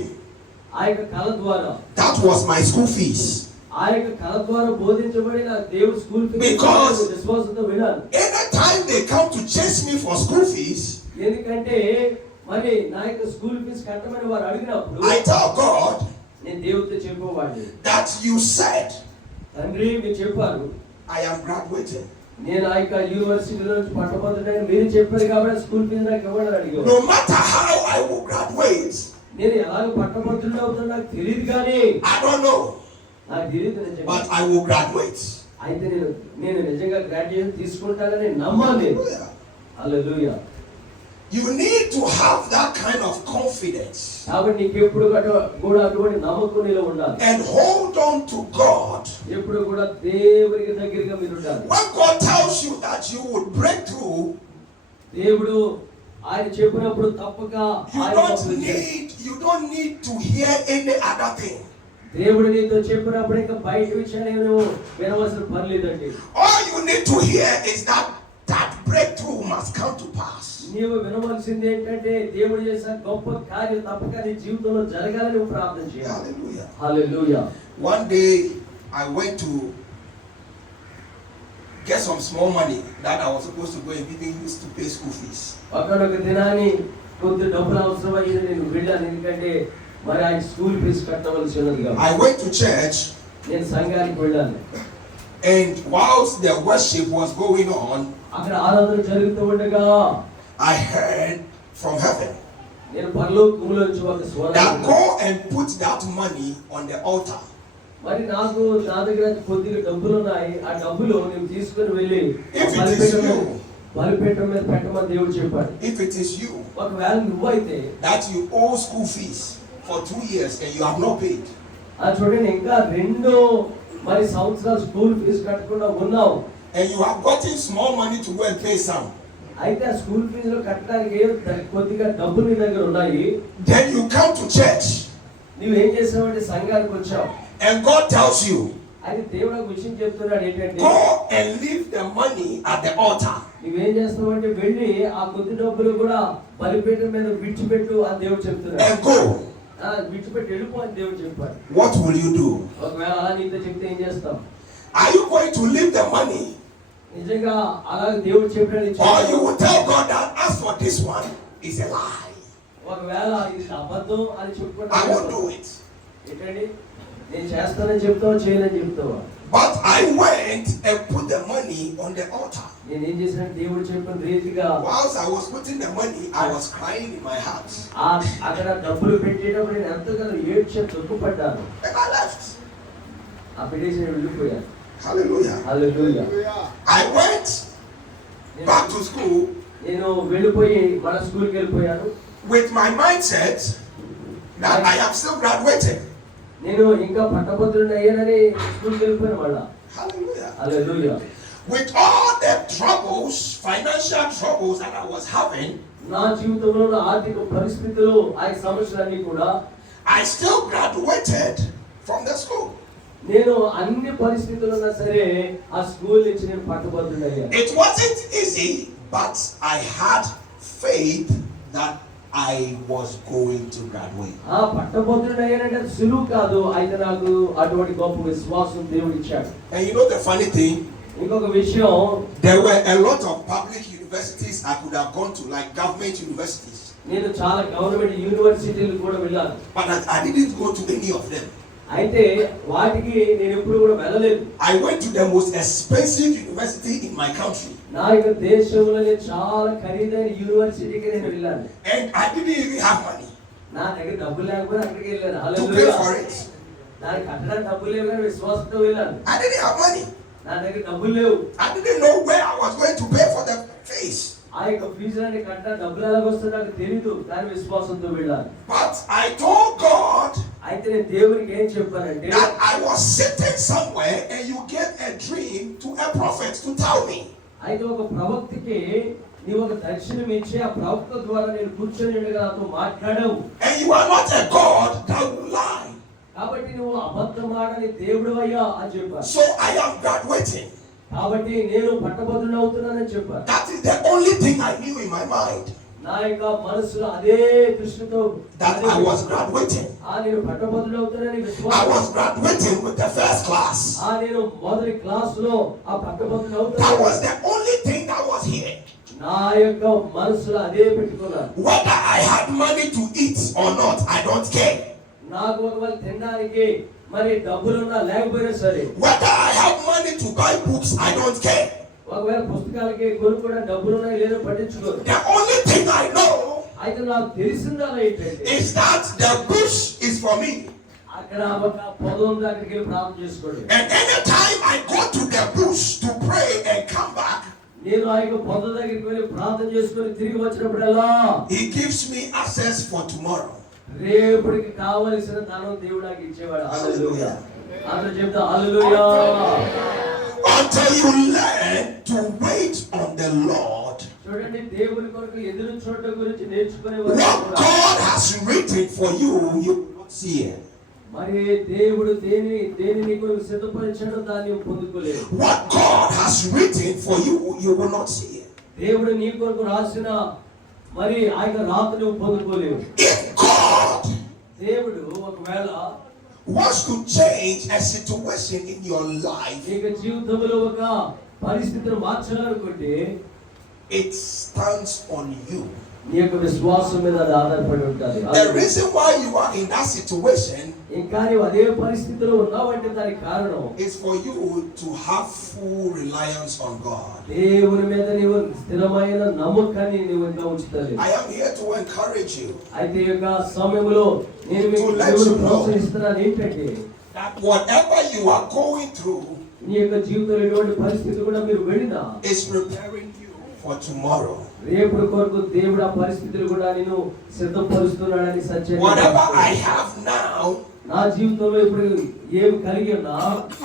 ఆ యొక్క కళ ద్వారా That was my school fees. ఆ యొక్క కళ ద్వారా బోధించబడి నా దేవుడు స్కూల్ ఫీజు Because విశ్వాసంతో వినాను. anytime they come to chase me for school fees, ఎందుకంటే మరి నా యొక్క స్కూల్ ఫీజు కట్టమని వారు అడిగినప్పుడు I tell God నేను దేవుడితో చెప్పేవాడిని, that you said తండ్రి మీరు చెప్పారు I am graduating. నేను ఆ యొక్క యూనివర్సిటీలో నుంచి పట్టబోతున్నాను మీరు చెప్పారు కాబట్టి స్కూల్ ఫీజు నాకు ఇవ్వడం అడిగారు. No matter how I will graduate, నేను ఎలాగ పట్టబోతున్నా అవుతుందో నాకు తెలియదు కానీ I don't know, నాకు తెలియదు నిజంగా. but I will graduate. అయితే నేను నిజంగా గ్రాడ్యుయేషన్ తీసుకుంటానని నమ్మాలి. Hallelujah. Hallelujah. You need to have that kind of confidence కాబట్టి నీకు ఎప్పుడు కూడా అటువంటి నమ్మకం నీలో ఉండాలి. and hold on to God. ఎప్పుడు కూడా దేవునికి దగ్గరగా మీరు ఉండాలి. When God tells you that you would break through, దేవుడు ఆయన చెప్పినప్పుడు తప్పక you don't need to hear any other thing. దేవుడు నీతో చెప్పినప్పుడు ఇంకా బయట విషయాలు నువ్వు వినవలసిన పని లేదండి. All you need to hear is that breakthrough must come to pass. నీవు వినవలసింది ఏంటంటే దేవుడు చేసిన గొప్ప కార్యం తప్పక నీ జీవితంలో జరగాలని నువ్వు ప్రార్థన చేయాలి. Hallelujah. Hallelujah. One day I went to get some small money that I was supposed to go and giving used to pay school fees. ఒకనొక దినాన్ని కొంత డబ్బులు అవసరమయ్యింది నేను వెళ్ళాను. ఎందుకంటే మరి ఆయన స్కూల్ ఫీజు కట్టవలసి ఉన్నది కాబట్టి. I went to church నేను సంఘానికి వెళ్ళాను. and whilst the worship was going on, అక్కడ ఆరాధన జరుగుతూ ఉండగా I heard from heaven నేను పరలోకములో నుంచి ఒక స్వరం that go and put that money on the altar. మరి నా దగ్గర కొద్దిగా డబ్బులు ఉన్నాయి. ఆ డబ్బులు నేను తీసుకుని వెళ్ళి బలిపీఠం మీద పెట్టమని దేవుడు చెప్పాడు. If it is you ఒకవేళ నువ్వైతే that you owe school fees for 2 years and you have not paid, చూడండి ఇంకా 2 మరి సంవత్సరాలు స్కూల్ ఫీజు కట్టకుండా ఉన్నావు and you have gotten small money to go and pay some, అయితే ఆ స్కూల్ ఫీజులో కట్టడానికి కొద్దిగా డబ్బులు నీ దగ్గర ఉన్నాయి. then you come to church నువ్వేం చేసావంటే సంఘానికి వచ్చావు and God tells you, అయితే దేవుడు ఒక విషయం చెప్తున్నాడు ఏంటంటే go and leave the money at the altar. నువ్వేం చేస్తావంటే వెళ్ళి ఆ కొద్ది డబ్బులు కూడా బలిపీఠం మీద విడిచిపెట్టు అని దేవుడు చెప్తున్నాడు. And go. విడిచిపెట్టి వెళ్ళిపో అని దేవుడు చెప్పాడు. What will you do? ఒకవేళ అలా నీతో చెప్తే ఏం చేస్తాం? Are you going to leave the money, నిజంగా అలా దేవుడు చెప్పాడు or you will tell God that as for this one is a lie, ఒకవేళ ఇది అబద్ధం అని I చెప్పుకుంటా won't do it? ఏంటండి నేను చేస్తానని చెప్తావా చేయనని చెప్తావా? But I went and put the money on the altar. నేను ఏం చేసిన దేవుడు చెప్పిన రీతిగా Whilst I was putting the money, I was crying in my heart. అక్కడ డబ్బులు పెట్టేటప్పుడు నేను ఎంతగానో ఏడ్చే దుఃఖపడ్డాను. And I left. ఆ పెట్టేసి వెళ్ళిపోయాను. Hallelujah. Hallelujah. I went back to school నేను వెళ్ళిపోయి మన స్కూల్కి వెళ్ళిపోయాను. with my mindset that I am still graduating. నేను ఇంకా పట్టభద్రుడిని అయ్యానని స్కూల్కి వెళ్ళిపోయాను మళ్ళా. Hallelujah. Hallelujah. With all the troubles, financial troubles that I was having, నా జీవితంలో ఆర్థిక పరిస్థితులు ఆ సమస్యలన్నీ కూడా I still graduated from the school. నేను అన్ని పరిస్థితులు ఉన్నా సరే ఆ స్కూల్ నుంచి నేను పట్టభద్రుడిని అయ్యాను. It wasn't easy, but I had faith that I was going to graduate. ఆ పట్టభద్రుడిని అయ్యానంటే సులువు కాదు. అయితే నాకు అటువంటి గొప్ప విశ్వాసం దేవుడు ఇచ్చాడు. And you know the funny thing? ఇంకొక విషయం, There were a lot of public universities I could have gone to, like government universities. నేను చాలా గవర్నమెంట్ యూనివర్సిటీలు కూడా వెళ్ళాను. But I didn't go to any of them. అయితే వాటికి నేను ఎప్పుడు కూడా వెళ్ళలేదు. I went to the most expensive university in my country. నా యొక్క దేశంలోనే చాలా ఖరీదైన యూనివర్సిటీకి నేను వెళ్ళాను. And I didn't even have money నా దగ్గర డబ్బులు లేకపోతే అక్కడికి వెళ్ళాను. to pay hallelujah. for it. దానికి కట్టడానికి డబ్బులు లేవు కానీ విశ్వాసంతో వెళ్ళాను. I didn't have money. నా దగ్గర డబ్బులు లేవు. I didn't know where I was going to pay for the fees. ఆ యొక్క ఫీజులని కట్టడానికి డబ్బులు ఎలాగ వస్తుందో నాకు తెలీదు. దాని విశ్వాసంతో వెళ్ళాను. But I told God అయితే నేను దేవునికి ఏం చెప్పానంటే that I was sitting somewhere and you gave a dream to a prophet to tell me. అయితే ఒక ప్రవక్తకి నీవు ఒక దర్శనం ఇచ్చి ఆ ప్రవక్త ద్వారా నేను కూర్చొని ఉండగా నాతో మాట్లాడావు. And you are not a God that will lie. కాబట్టి నువ్వు అబద్ధమాడని దేవుడు అయ్యా అని చెప్పాను. So I am graduating. కాబట్టి నేను పట్టభద్రుని అవుతున్నానని చెప్పాను. That is the only thing I knew in my mind. నా యొక్క మనసులో అదే దృష్టితో That I was graduating. నేను పట్టభద్రుని అవుతున్నానని I విశ్వాసం. was graduating with the first class. నేను మొదటి క్లాసులో ఆ పట్టభద్రుని That అవుతాను. was the only thing that was here. నా యొక్క మనసులో అదే పెట్టుకున్నాను. Whether I had money to eat or not, I don't care. నాకు ఒకవేళ తినడానికి మరి డబ్బులున్నా లేకపోయినా సరే, Whether I have money to buy books, I don't care. ఒకవేళ పుస్తకాలకి కొనుక్కోవడం డబ్బులున్నా లేదో పట్టించుకోరు. The only thing I know అయితే నాకు తెలిసిందల్లా ఏంటంటే is that the bush is for me. అక్కడ ఒక పొదం దగ్గరికి వెళ్ళి ప్రార్థన చేసుకోండి. And anytime I go to the bush to pray and come back, నేను ఆ యొక్క పొద దగ్గరికి వెళ్ళి ప్రార్థన చేసుకొని తిరిగి వచ్చినప్పుడల్లా He gives me access for tomorrow. రేపటికి కావలసిన ధనం దేవుడు నాకు ఇచ్చేవాడు. హల్లెలూయా. అందరూ చెప్తా హల్లెలూయా. Until you learn to wait on the Lord, చూడండి, దేవుని కొరకు ఎదురు చూడడం గురించి నేర్చుకునే what God has written for you, you will not see it. మరి దేవుడు దేని నీకు సిద్ధపరిచాడో దాన్ని పొందుకోలేదు. What God has written for you, you will not see it. దేవుడు నీ కొరకు రాసిన మరి ఆ యొక్క రాత నువ్వు పొందుకోలేవు. If God దేవుడు ఒకవేళ wants to change a situation in your life, నీకు జీవితంలో ఒక పరిస్థితిని మార్చాలనుకుంటే it stands on you. నీ యొక్క విశ్వాసం మీద అది ఆధారపడి ఉంటుంది. The reason why you are in that situation ఇంకా నీవు అదే పరిస్థితిలో ఉన్నావంటే దానికి కారణం is for you to have full reliance on God. దేవుని మీద నీవు స్థిరమైన నమ్మకాన్ని నీవు ఇంకా ఉంచుతావు. I am here to encourage you అయితే ఈ యొక్క సమయంలో నేను మీకు దేవుని ప్రోత్సహిస్తున్నాను ఏంటంటే that whatever you are going through నీ యొక్క జీవితంలో ఎటువంటి పరిస్థితి కూడా మీరు వెళ్ళినా is preparing you for tomorrow. రేపు కొరకు దేవుడు ఆ పరిస్థితులు కూడా నేను సిద్ధపరుస్తున్నాడని సత్యం. Whatever I have now, నా జీవితంలో ఇప్పుడు ఏమి కలిగి ఉన్నా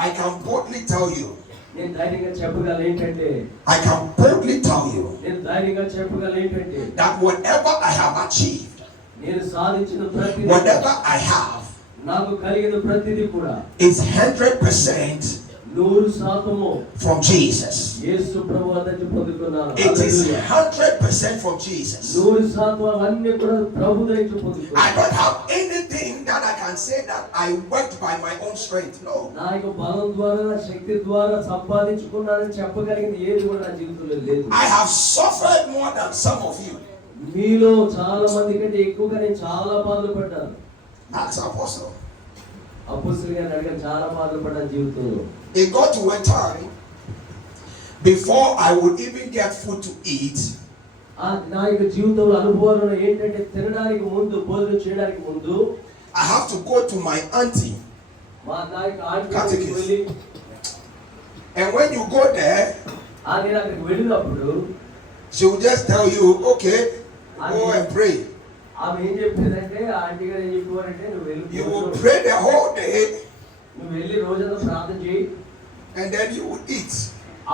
I can boldly tell you. నేను ధైర్యంగా చెప్పగలను ఏంటంటే I can boldly tell you నేను ధైర్యంగా చెప్పగలను ఏంటంటే that whatever I have achieved, నేను సాధించిన ప్రతి whatever I have, నాకు కలిగిన ప్రతిదీ కూడా is 100% 100% from Jesus. యేసు ప్రభువు నుంచి పొందుకున్నాను. It is 100% from Jesus. 100% అన్నీ కూడా ప్రభువు నుంచి పొందుకున్నాను. I don't have anything that I can say that I worked by my own strength. No. నా యొక్క బలం ద్వారా నా శక్తి ద్వారా సంపాదించుకున్నానని చెప్పగలిగింది ఏది కూడా నా జీవితంలో లేదు. I have suffered more than some of you. మీలో చాలా మంది కంటే ఎక్కువగా నేను చాలా బాధలు పడ్డాను. Acts Apostle. అపోస్తలులు గారిని అడిగాను, చాలా బాధలు పడ్డాను జీవితంలో. It got to a time before I would even get food to eat. నా యొక్క జీవితంలో అనుభవాలు ఏంటంటే తినడానికి ముందు, భోజనం చేయడానికి ముందు I have to go to my auntie. నా యొక్క ఆంటీకి వెళ్ళి, And when you go there, నేను అక్కడికి వెళ్ళినప్పుడు she will just tell you, okay, go and pray. ఆమె ఏం చెప్పేదంటే, ఆంటీ గారు ఏం చెప్పారంటే, You will pray the whole day నువ్వు వెళ్ళి రోజంతా ప్రార్థన చేయి, and then you will eat.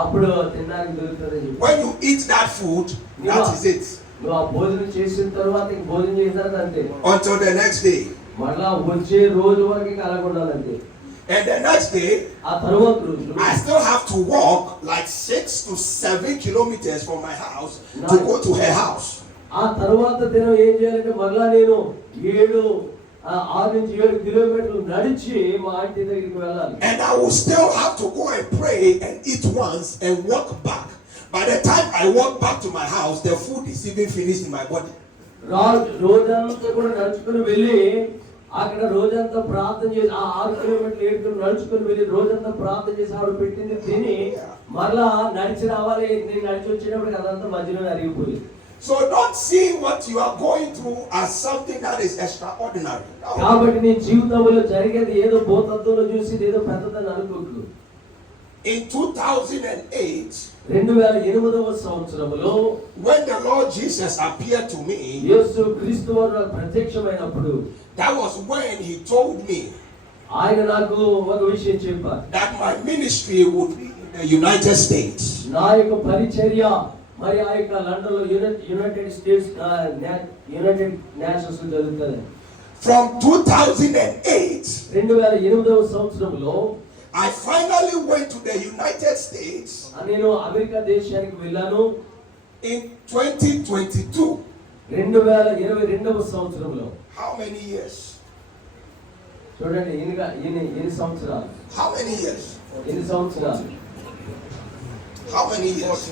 అప్పుడు తినడానికి దొరుకుతుంది చెప్పి. When you eat that food, that is it. నువ్వు ఆ భోజనం చేసిన తర్వాత ఇంక భోజనం చేసిన అంతే, Until the next day. మళ్ళా వచ్చే రోజు వరకు ఇంకా అలాగ ఉండాలంతే. And the next day, ఆ తర్వాత రోజు I still have to walk like 6 to 7 kilometers from my house to go to her house. ఆ తర్వాత దినం ఏం చేయాలంటే మళ్ళా నేను 6 నుంచి 7 కిలోమీటర్లు నడిచి మా ఆంటీ దగ్గరికి వెళ్ళాలి. And I will still have to go and pray and eat once and walk back. By the time I walk back to my house, the food is even finished in my body. రోజంతా కూడా నడుచుకుని వెళ్ళి అక్కడ రోజంతా ప్రార్థన చేసి, ఆ 6 కిలోమీటర్లు 7 కిలోమీటర్లు నడుచుకుని వెళ్ళి రోజంతా ప్రార్థన చేసి ఆవిడ పెట్టింది తిని మళ్ళా నడిచి రావాలి. నేను నడిచి వచ్చేటప్పుడు అదంతా మధ్యలో అరిగిపోయింది. So don't see what you are going through as something that is extraordinary. No. కాబట్టి నీ జీవితంలో జరిగేది ఏదో భూతత్వంలో చూసి ఏదో పెద్దదని అనుకోకు. in 2008, 2008వ సంవత్సరములో when the Lord Jesus appeared to me, యేసు క్రీస్తు వారు నాకు ప్రత్యక్షమైనప్పుడు that was when he told me ఆయన నాకు ఒక విషయం చెప్పారు. that my ministry would be in the United States. నా యొక్క పరిచర్య మరి ఆ యొక్క లండన్ లో యునైటెడ్ స్టేట్స్ యునైటెడ్ నేషన్స్ లో జరుగుతుంది. From 2008, 2008వ సంవత్సరంలో I finally went to the United States నేను అమెరికా దేశానికి వెళ్ళాను. in 2022. 2022వ సంవత్సరంలో. How many years? చూడండి ఎన్ని సంవత్సరాలు, How many years? ఎన్ని సంవత్సరాలు. How many years?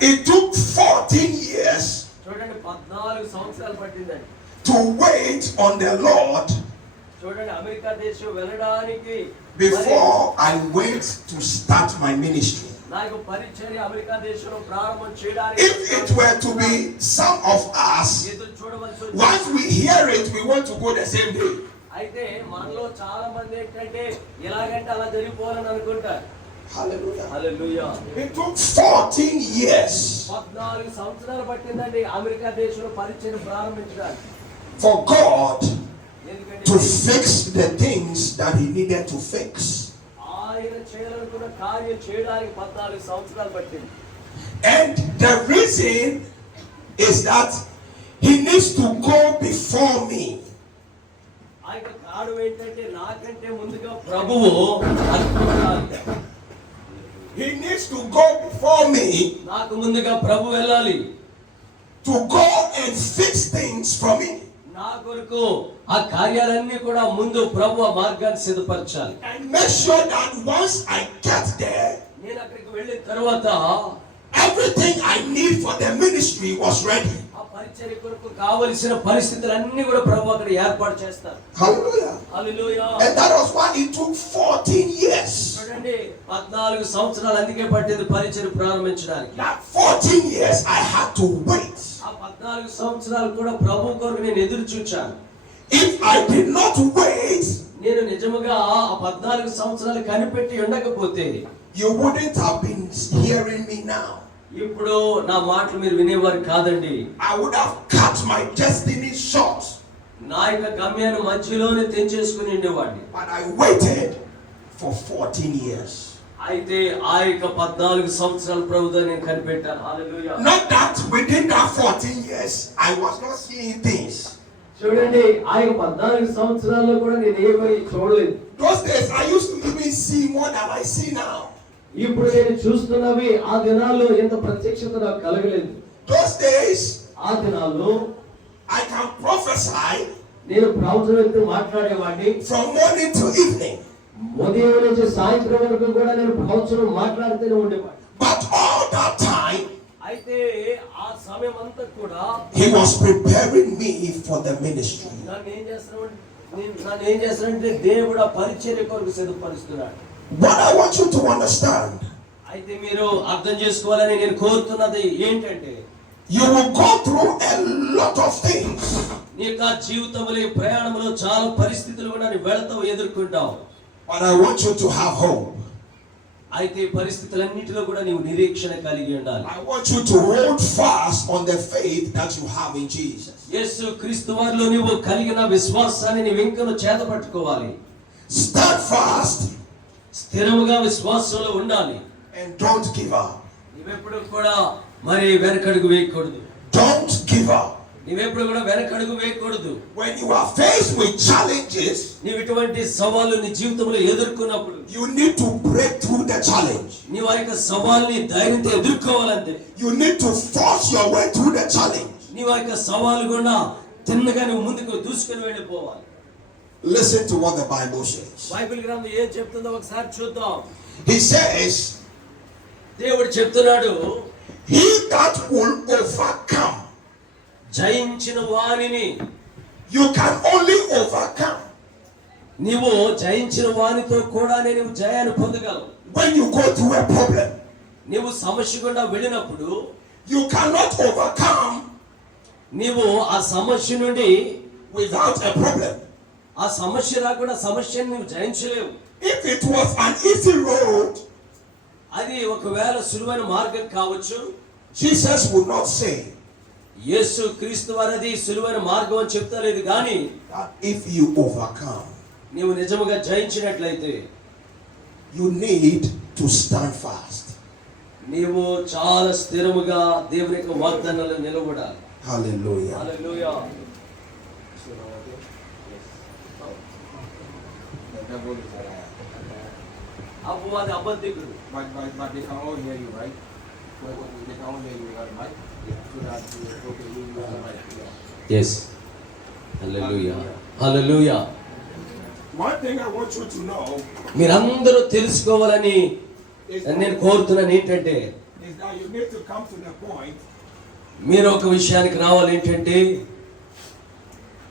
It took 14 years చూడండి 14 సంవత్సరాలు పట్టిందండి to wait on the Lord చూడండి అమెరికా దేశం వెళ్ళడానికి before I went to start my ministry. నాకు పరిచర్య అమెరికా దేశంలో ప్రారంభం చేయడానికి If it were to be some of us, ఎదురు చూడవలసి once we hear it, we want to go the same day. అయితే మనలో చాలా మంది ఏంటంటే ఎలాగంటే అలా జరిగిపోవాలని అనుకుంటారు. Hallelujah. Hallelujah. It took 14 years 14 సంవత్సరాలు పట్టిందండి అమెరికా దేశంలో పరిచర్య ప్రారంభించడానికి. for God ఎందుకంటే to fix the things that he needed to fix. ఆయన చేయాలనుకున్న కార్యం చేయడానికి 14 సంవత్సరాలు పట్టింది. And the reason is that he needs to go before me. ఆయన కారణం ఏంటంటే నాకంటే ముందుగా ప్రభువు అద్భుతాలు. He needs to go before me నాకు ముందుగా ప్రభు వెళ్ళాలి. to go and fix things for me. నా కొరకు ఆ కార్యాలన్నీ కూడా ముందు ప్రభు ఆ మార్గాన్ని సిద్ధపరచాలి. And make sure that once I get there, నేను అక్కడికి వెళ్ళిన తర్వాత everything I need for the ministry was ready. ఆ పరిచర్య కొరకు కావలసిన పరిస్థితులన్నీ కూడా ప్రభు అక్కడ ఏర్పాటు చేస్తారు. Hallelujah. Hallelujah. And that was why it took 14 years. చూడండి 14 సంవత్సరాలు అందుకే పట్టింది పరిచర్య ప్రారంభించడానికి. That 14 years I had to wait. ఆ 14 సంవత్సరాలు కూడా ప్రభు కొరకు నేను ఎదురు చూచాను. If I did not wait, నేను నిజముగా ఆ 14 సంవత్సరాలు కనిపెట్టి ఉండకపోతే you wouldn't have been hearing me now. ఇప్పుడు నా మాటలు మీరు వినేవారు కాదండి. I would have cut my destiny short. నా యొక్క గమ్యాన్ని మధ్యలోనే తెంచేసుకుని ఉండేవాడిని. But I waited for 14 years. అయితే ఆ యొక్క 14 సంవత్సరాల ప్రభువుతో నేను కనిపెట్టాను. హల్లెలూయా. Not that within that 14 years I was not seeing things. చూడండి ఆ యొక్క 14 సంవత్సరాల్లో కూడా నేను ఏమీ చూడలేదు. Those days I used to even see more than I see now. ఇప్పుడు నేను చూస్తున్నవి ఆ దినాల్లో ఎంత ప్రత్యక్షత నాకు కలగలేదు. Those days ఆ దినాల్లో I can prophesy నేను ప్రవచనంతో మాట్లాడేవాడిని. from morning to evening. ఉదయం నుంచి సాయంత్రం వరకు కూడా నేను ప్రవచనం మాట్లాడుతూనే ఉండేవాడిని. But all that time అయితే ఆ సమయం అంతా కూడా he was preparing me for the ministry. నన్ను ఏం చేస్తానంటే దేవుడు ఆ పరిచర్య కొరకు సిద్ధపరుస్తున్నాడు. What I want you to understand, అయితే మీరు అర్థం చేసుకోవాలని నేను కోరుతున్నది ఏంటంటే you will go through a lot of things. నీ యొక్క జీవితంలో ఈ ప్రయాణంలో చాలా పరిస్థితులు కూడా నీ వెళతావు, ఎదుర్కొంటావు. But I want you to have hope. అయితే పరిస్థితులన్నిటిలో కూడా నీవు నిరీక్షణ కలిగి ఉండాలి. I want you to hold fast on the faith that you have in Jesus. యేసు క్రీస్తు వారిలో నీవు కలిగిన విశ్వాసాన్ని నీవు ఇంకను చేతపట్టుకోవాలి. Stand fast స్థిరముగా విశ్వాసంలో ఉండాలి. and don't give up. నీవెప్పుడు కూడా మరి వెనకడుగు వేయకూడదు. Don't give up. నీవెప్పుడు కూడా వెనకడుగు వేయకూడదు. When you are faced with challenges, నీవు ఇటువంటి సవాళ్ళు నీ జీవితంలో ఎదుర్కొన్నప్పుడు you need to break through the challenge. నీవు ఆ యొక్క సవాల్ని ధైర్యంతో ఎదుర్కోవాలంటే You need to force your way through the challenge. నీవు ఆ యొక్క సవాలు కూడా తిన్నగా నువ్వు ముందుకు దూసుకొని వెళ్ళిపోవాలి. Listen to what the Bible says. Bible గ్రంథం ఏం చెప్తుందో ఒకసారి చూద్దాం. He says, దేవుడు చెప్తున్నాడు, he that will overcome. జయించిన వానిని You can only overcome నీవు జయించిన వానితో కూడా నీవు జయాన్ని పొందగలవు. when you go through a problem. నీవు సమస్య గుండా వెళ్ళినప్పుడు You cannot overcome నీవు ఆ సమస్య నుండి without a problem. ఆ సమస్య రాకుండా సమస్యను నువ్వు జయించలేవు. If it was an easy road, అది ఒకవేళ సులువైన మార్గం కావచ్చు, Jesus would not say యేసు క్రీస్తు వారది సులువైన మార్గం అని చెప్తా లేదు. కానీ that if you overcome, నీవు నిజముగా జయించినట్లయితే you need to stand fast. నీవు చాలా స్థిరముగా దేవుని యొక్క వాగ్దానాలు నిలబడాలి. Hallelujah. Hallelujah. The devil is a liar. అపవాది అబద్ధికుడు. But they can all hear you, right? They can all hear you, right? So that you use the mic. Yeah. yes hallelujah hallelujah. One thing I want you to know మీరందరూ తెలుసుకోవాలని నేను కోరుతున్నాను ఏంటంటే, is that you need to come to the point మీరు ఒక విషయానికి రావాలి. ఏంటంటే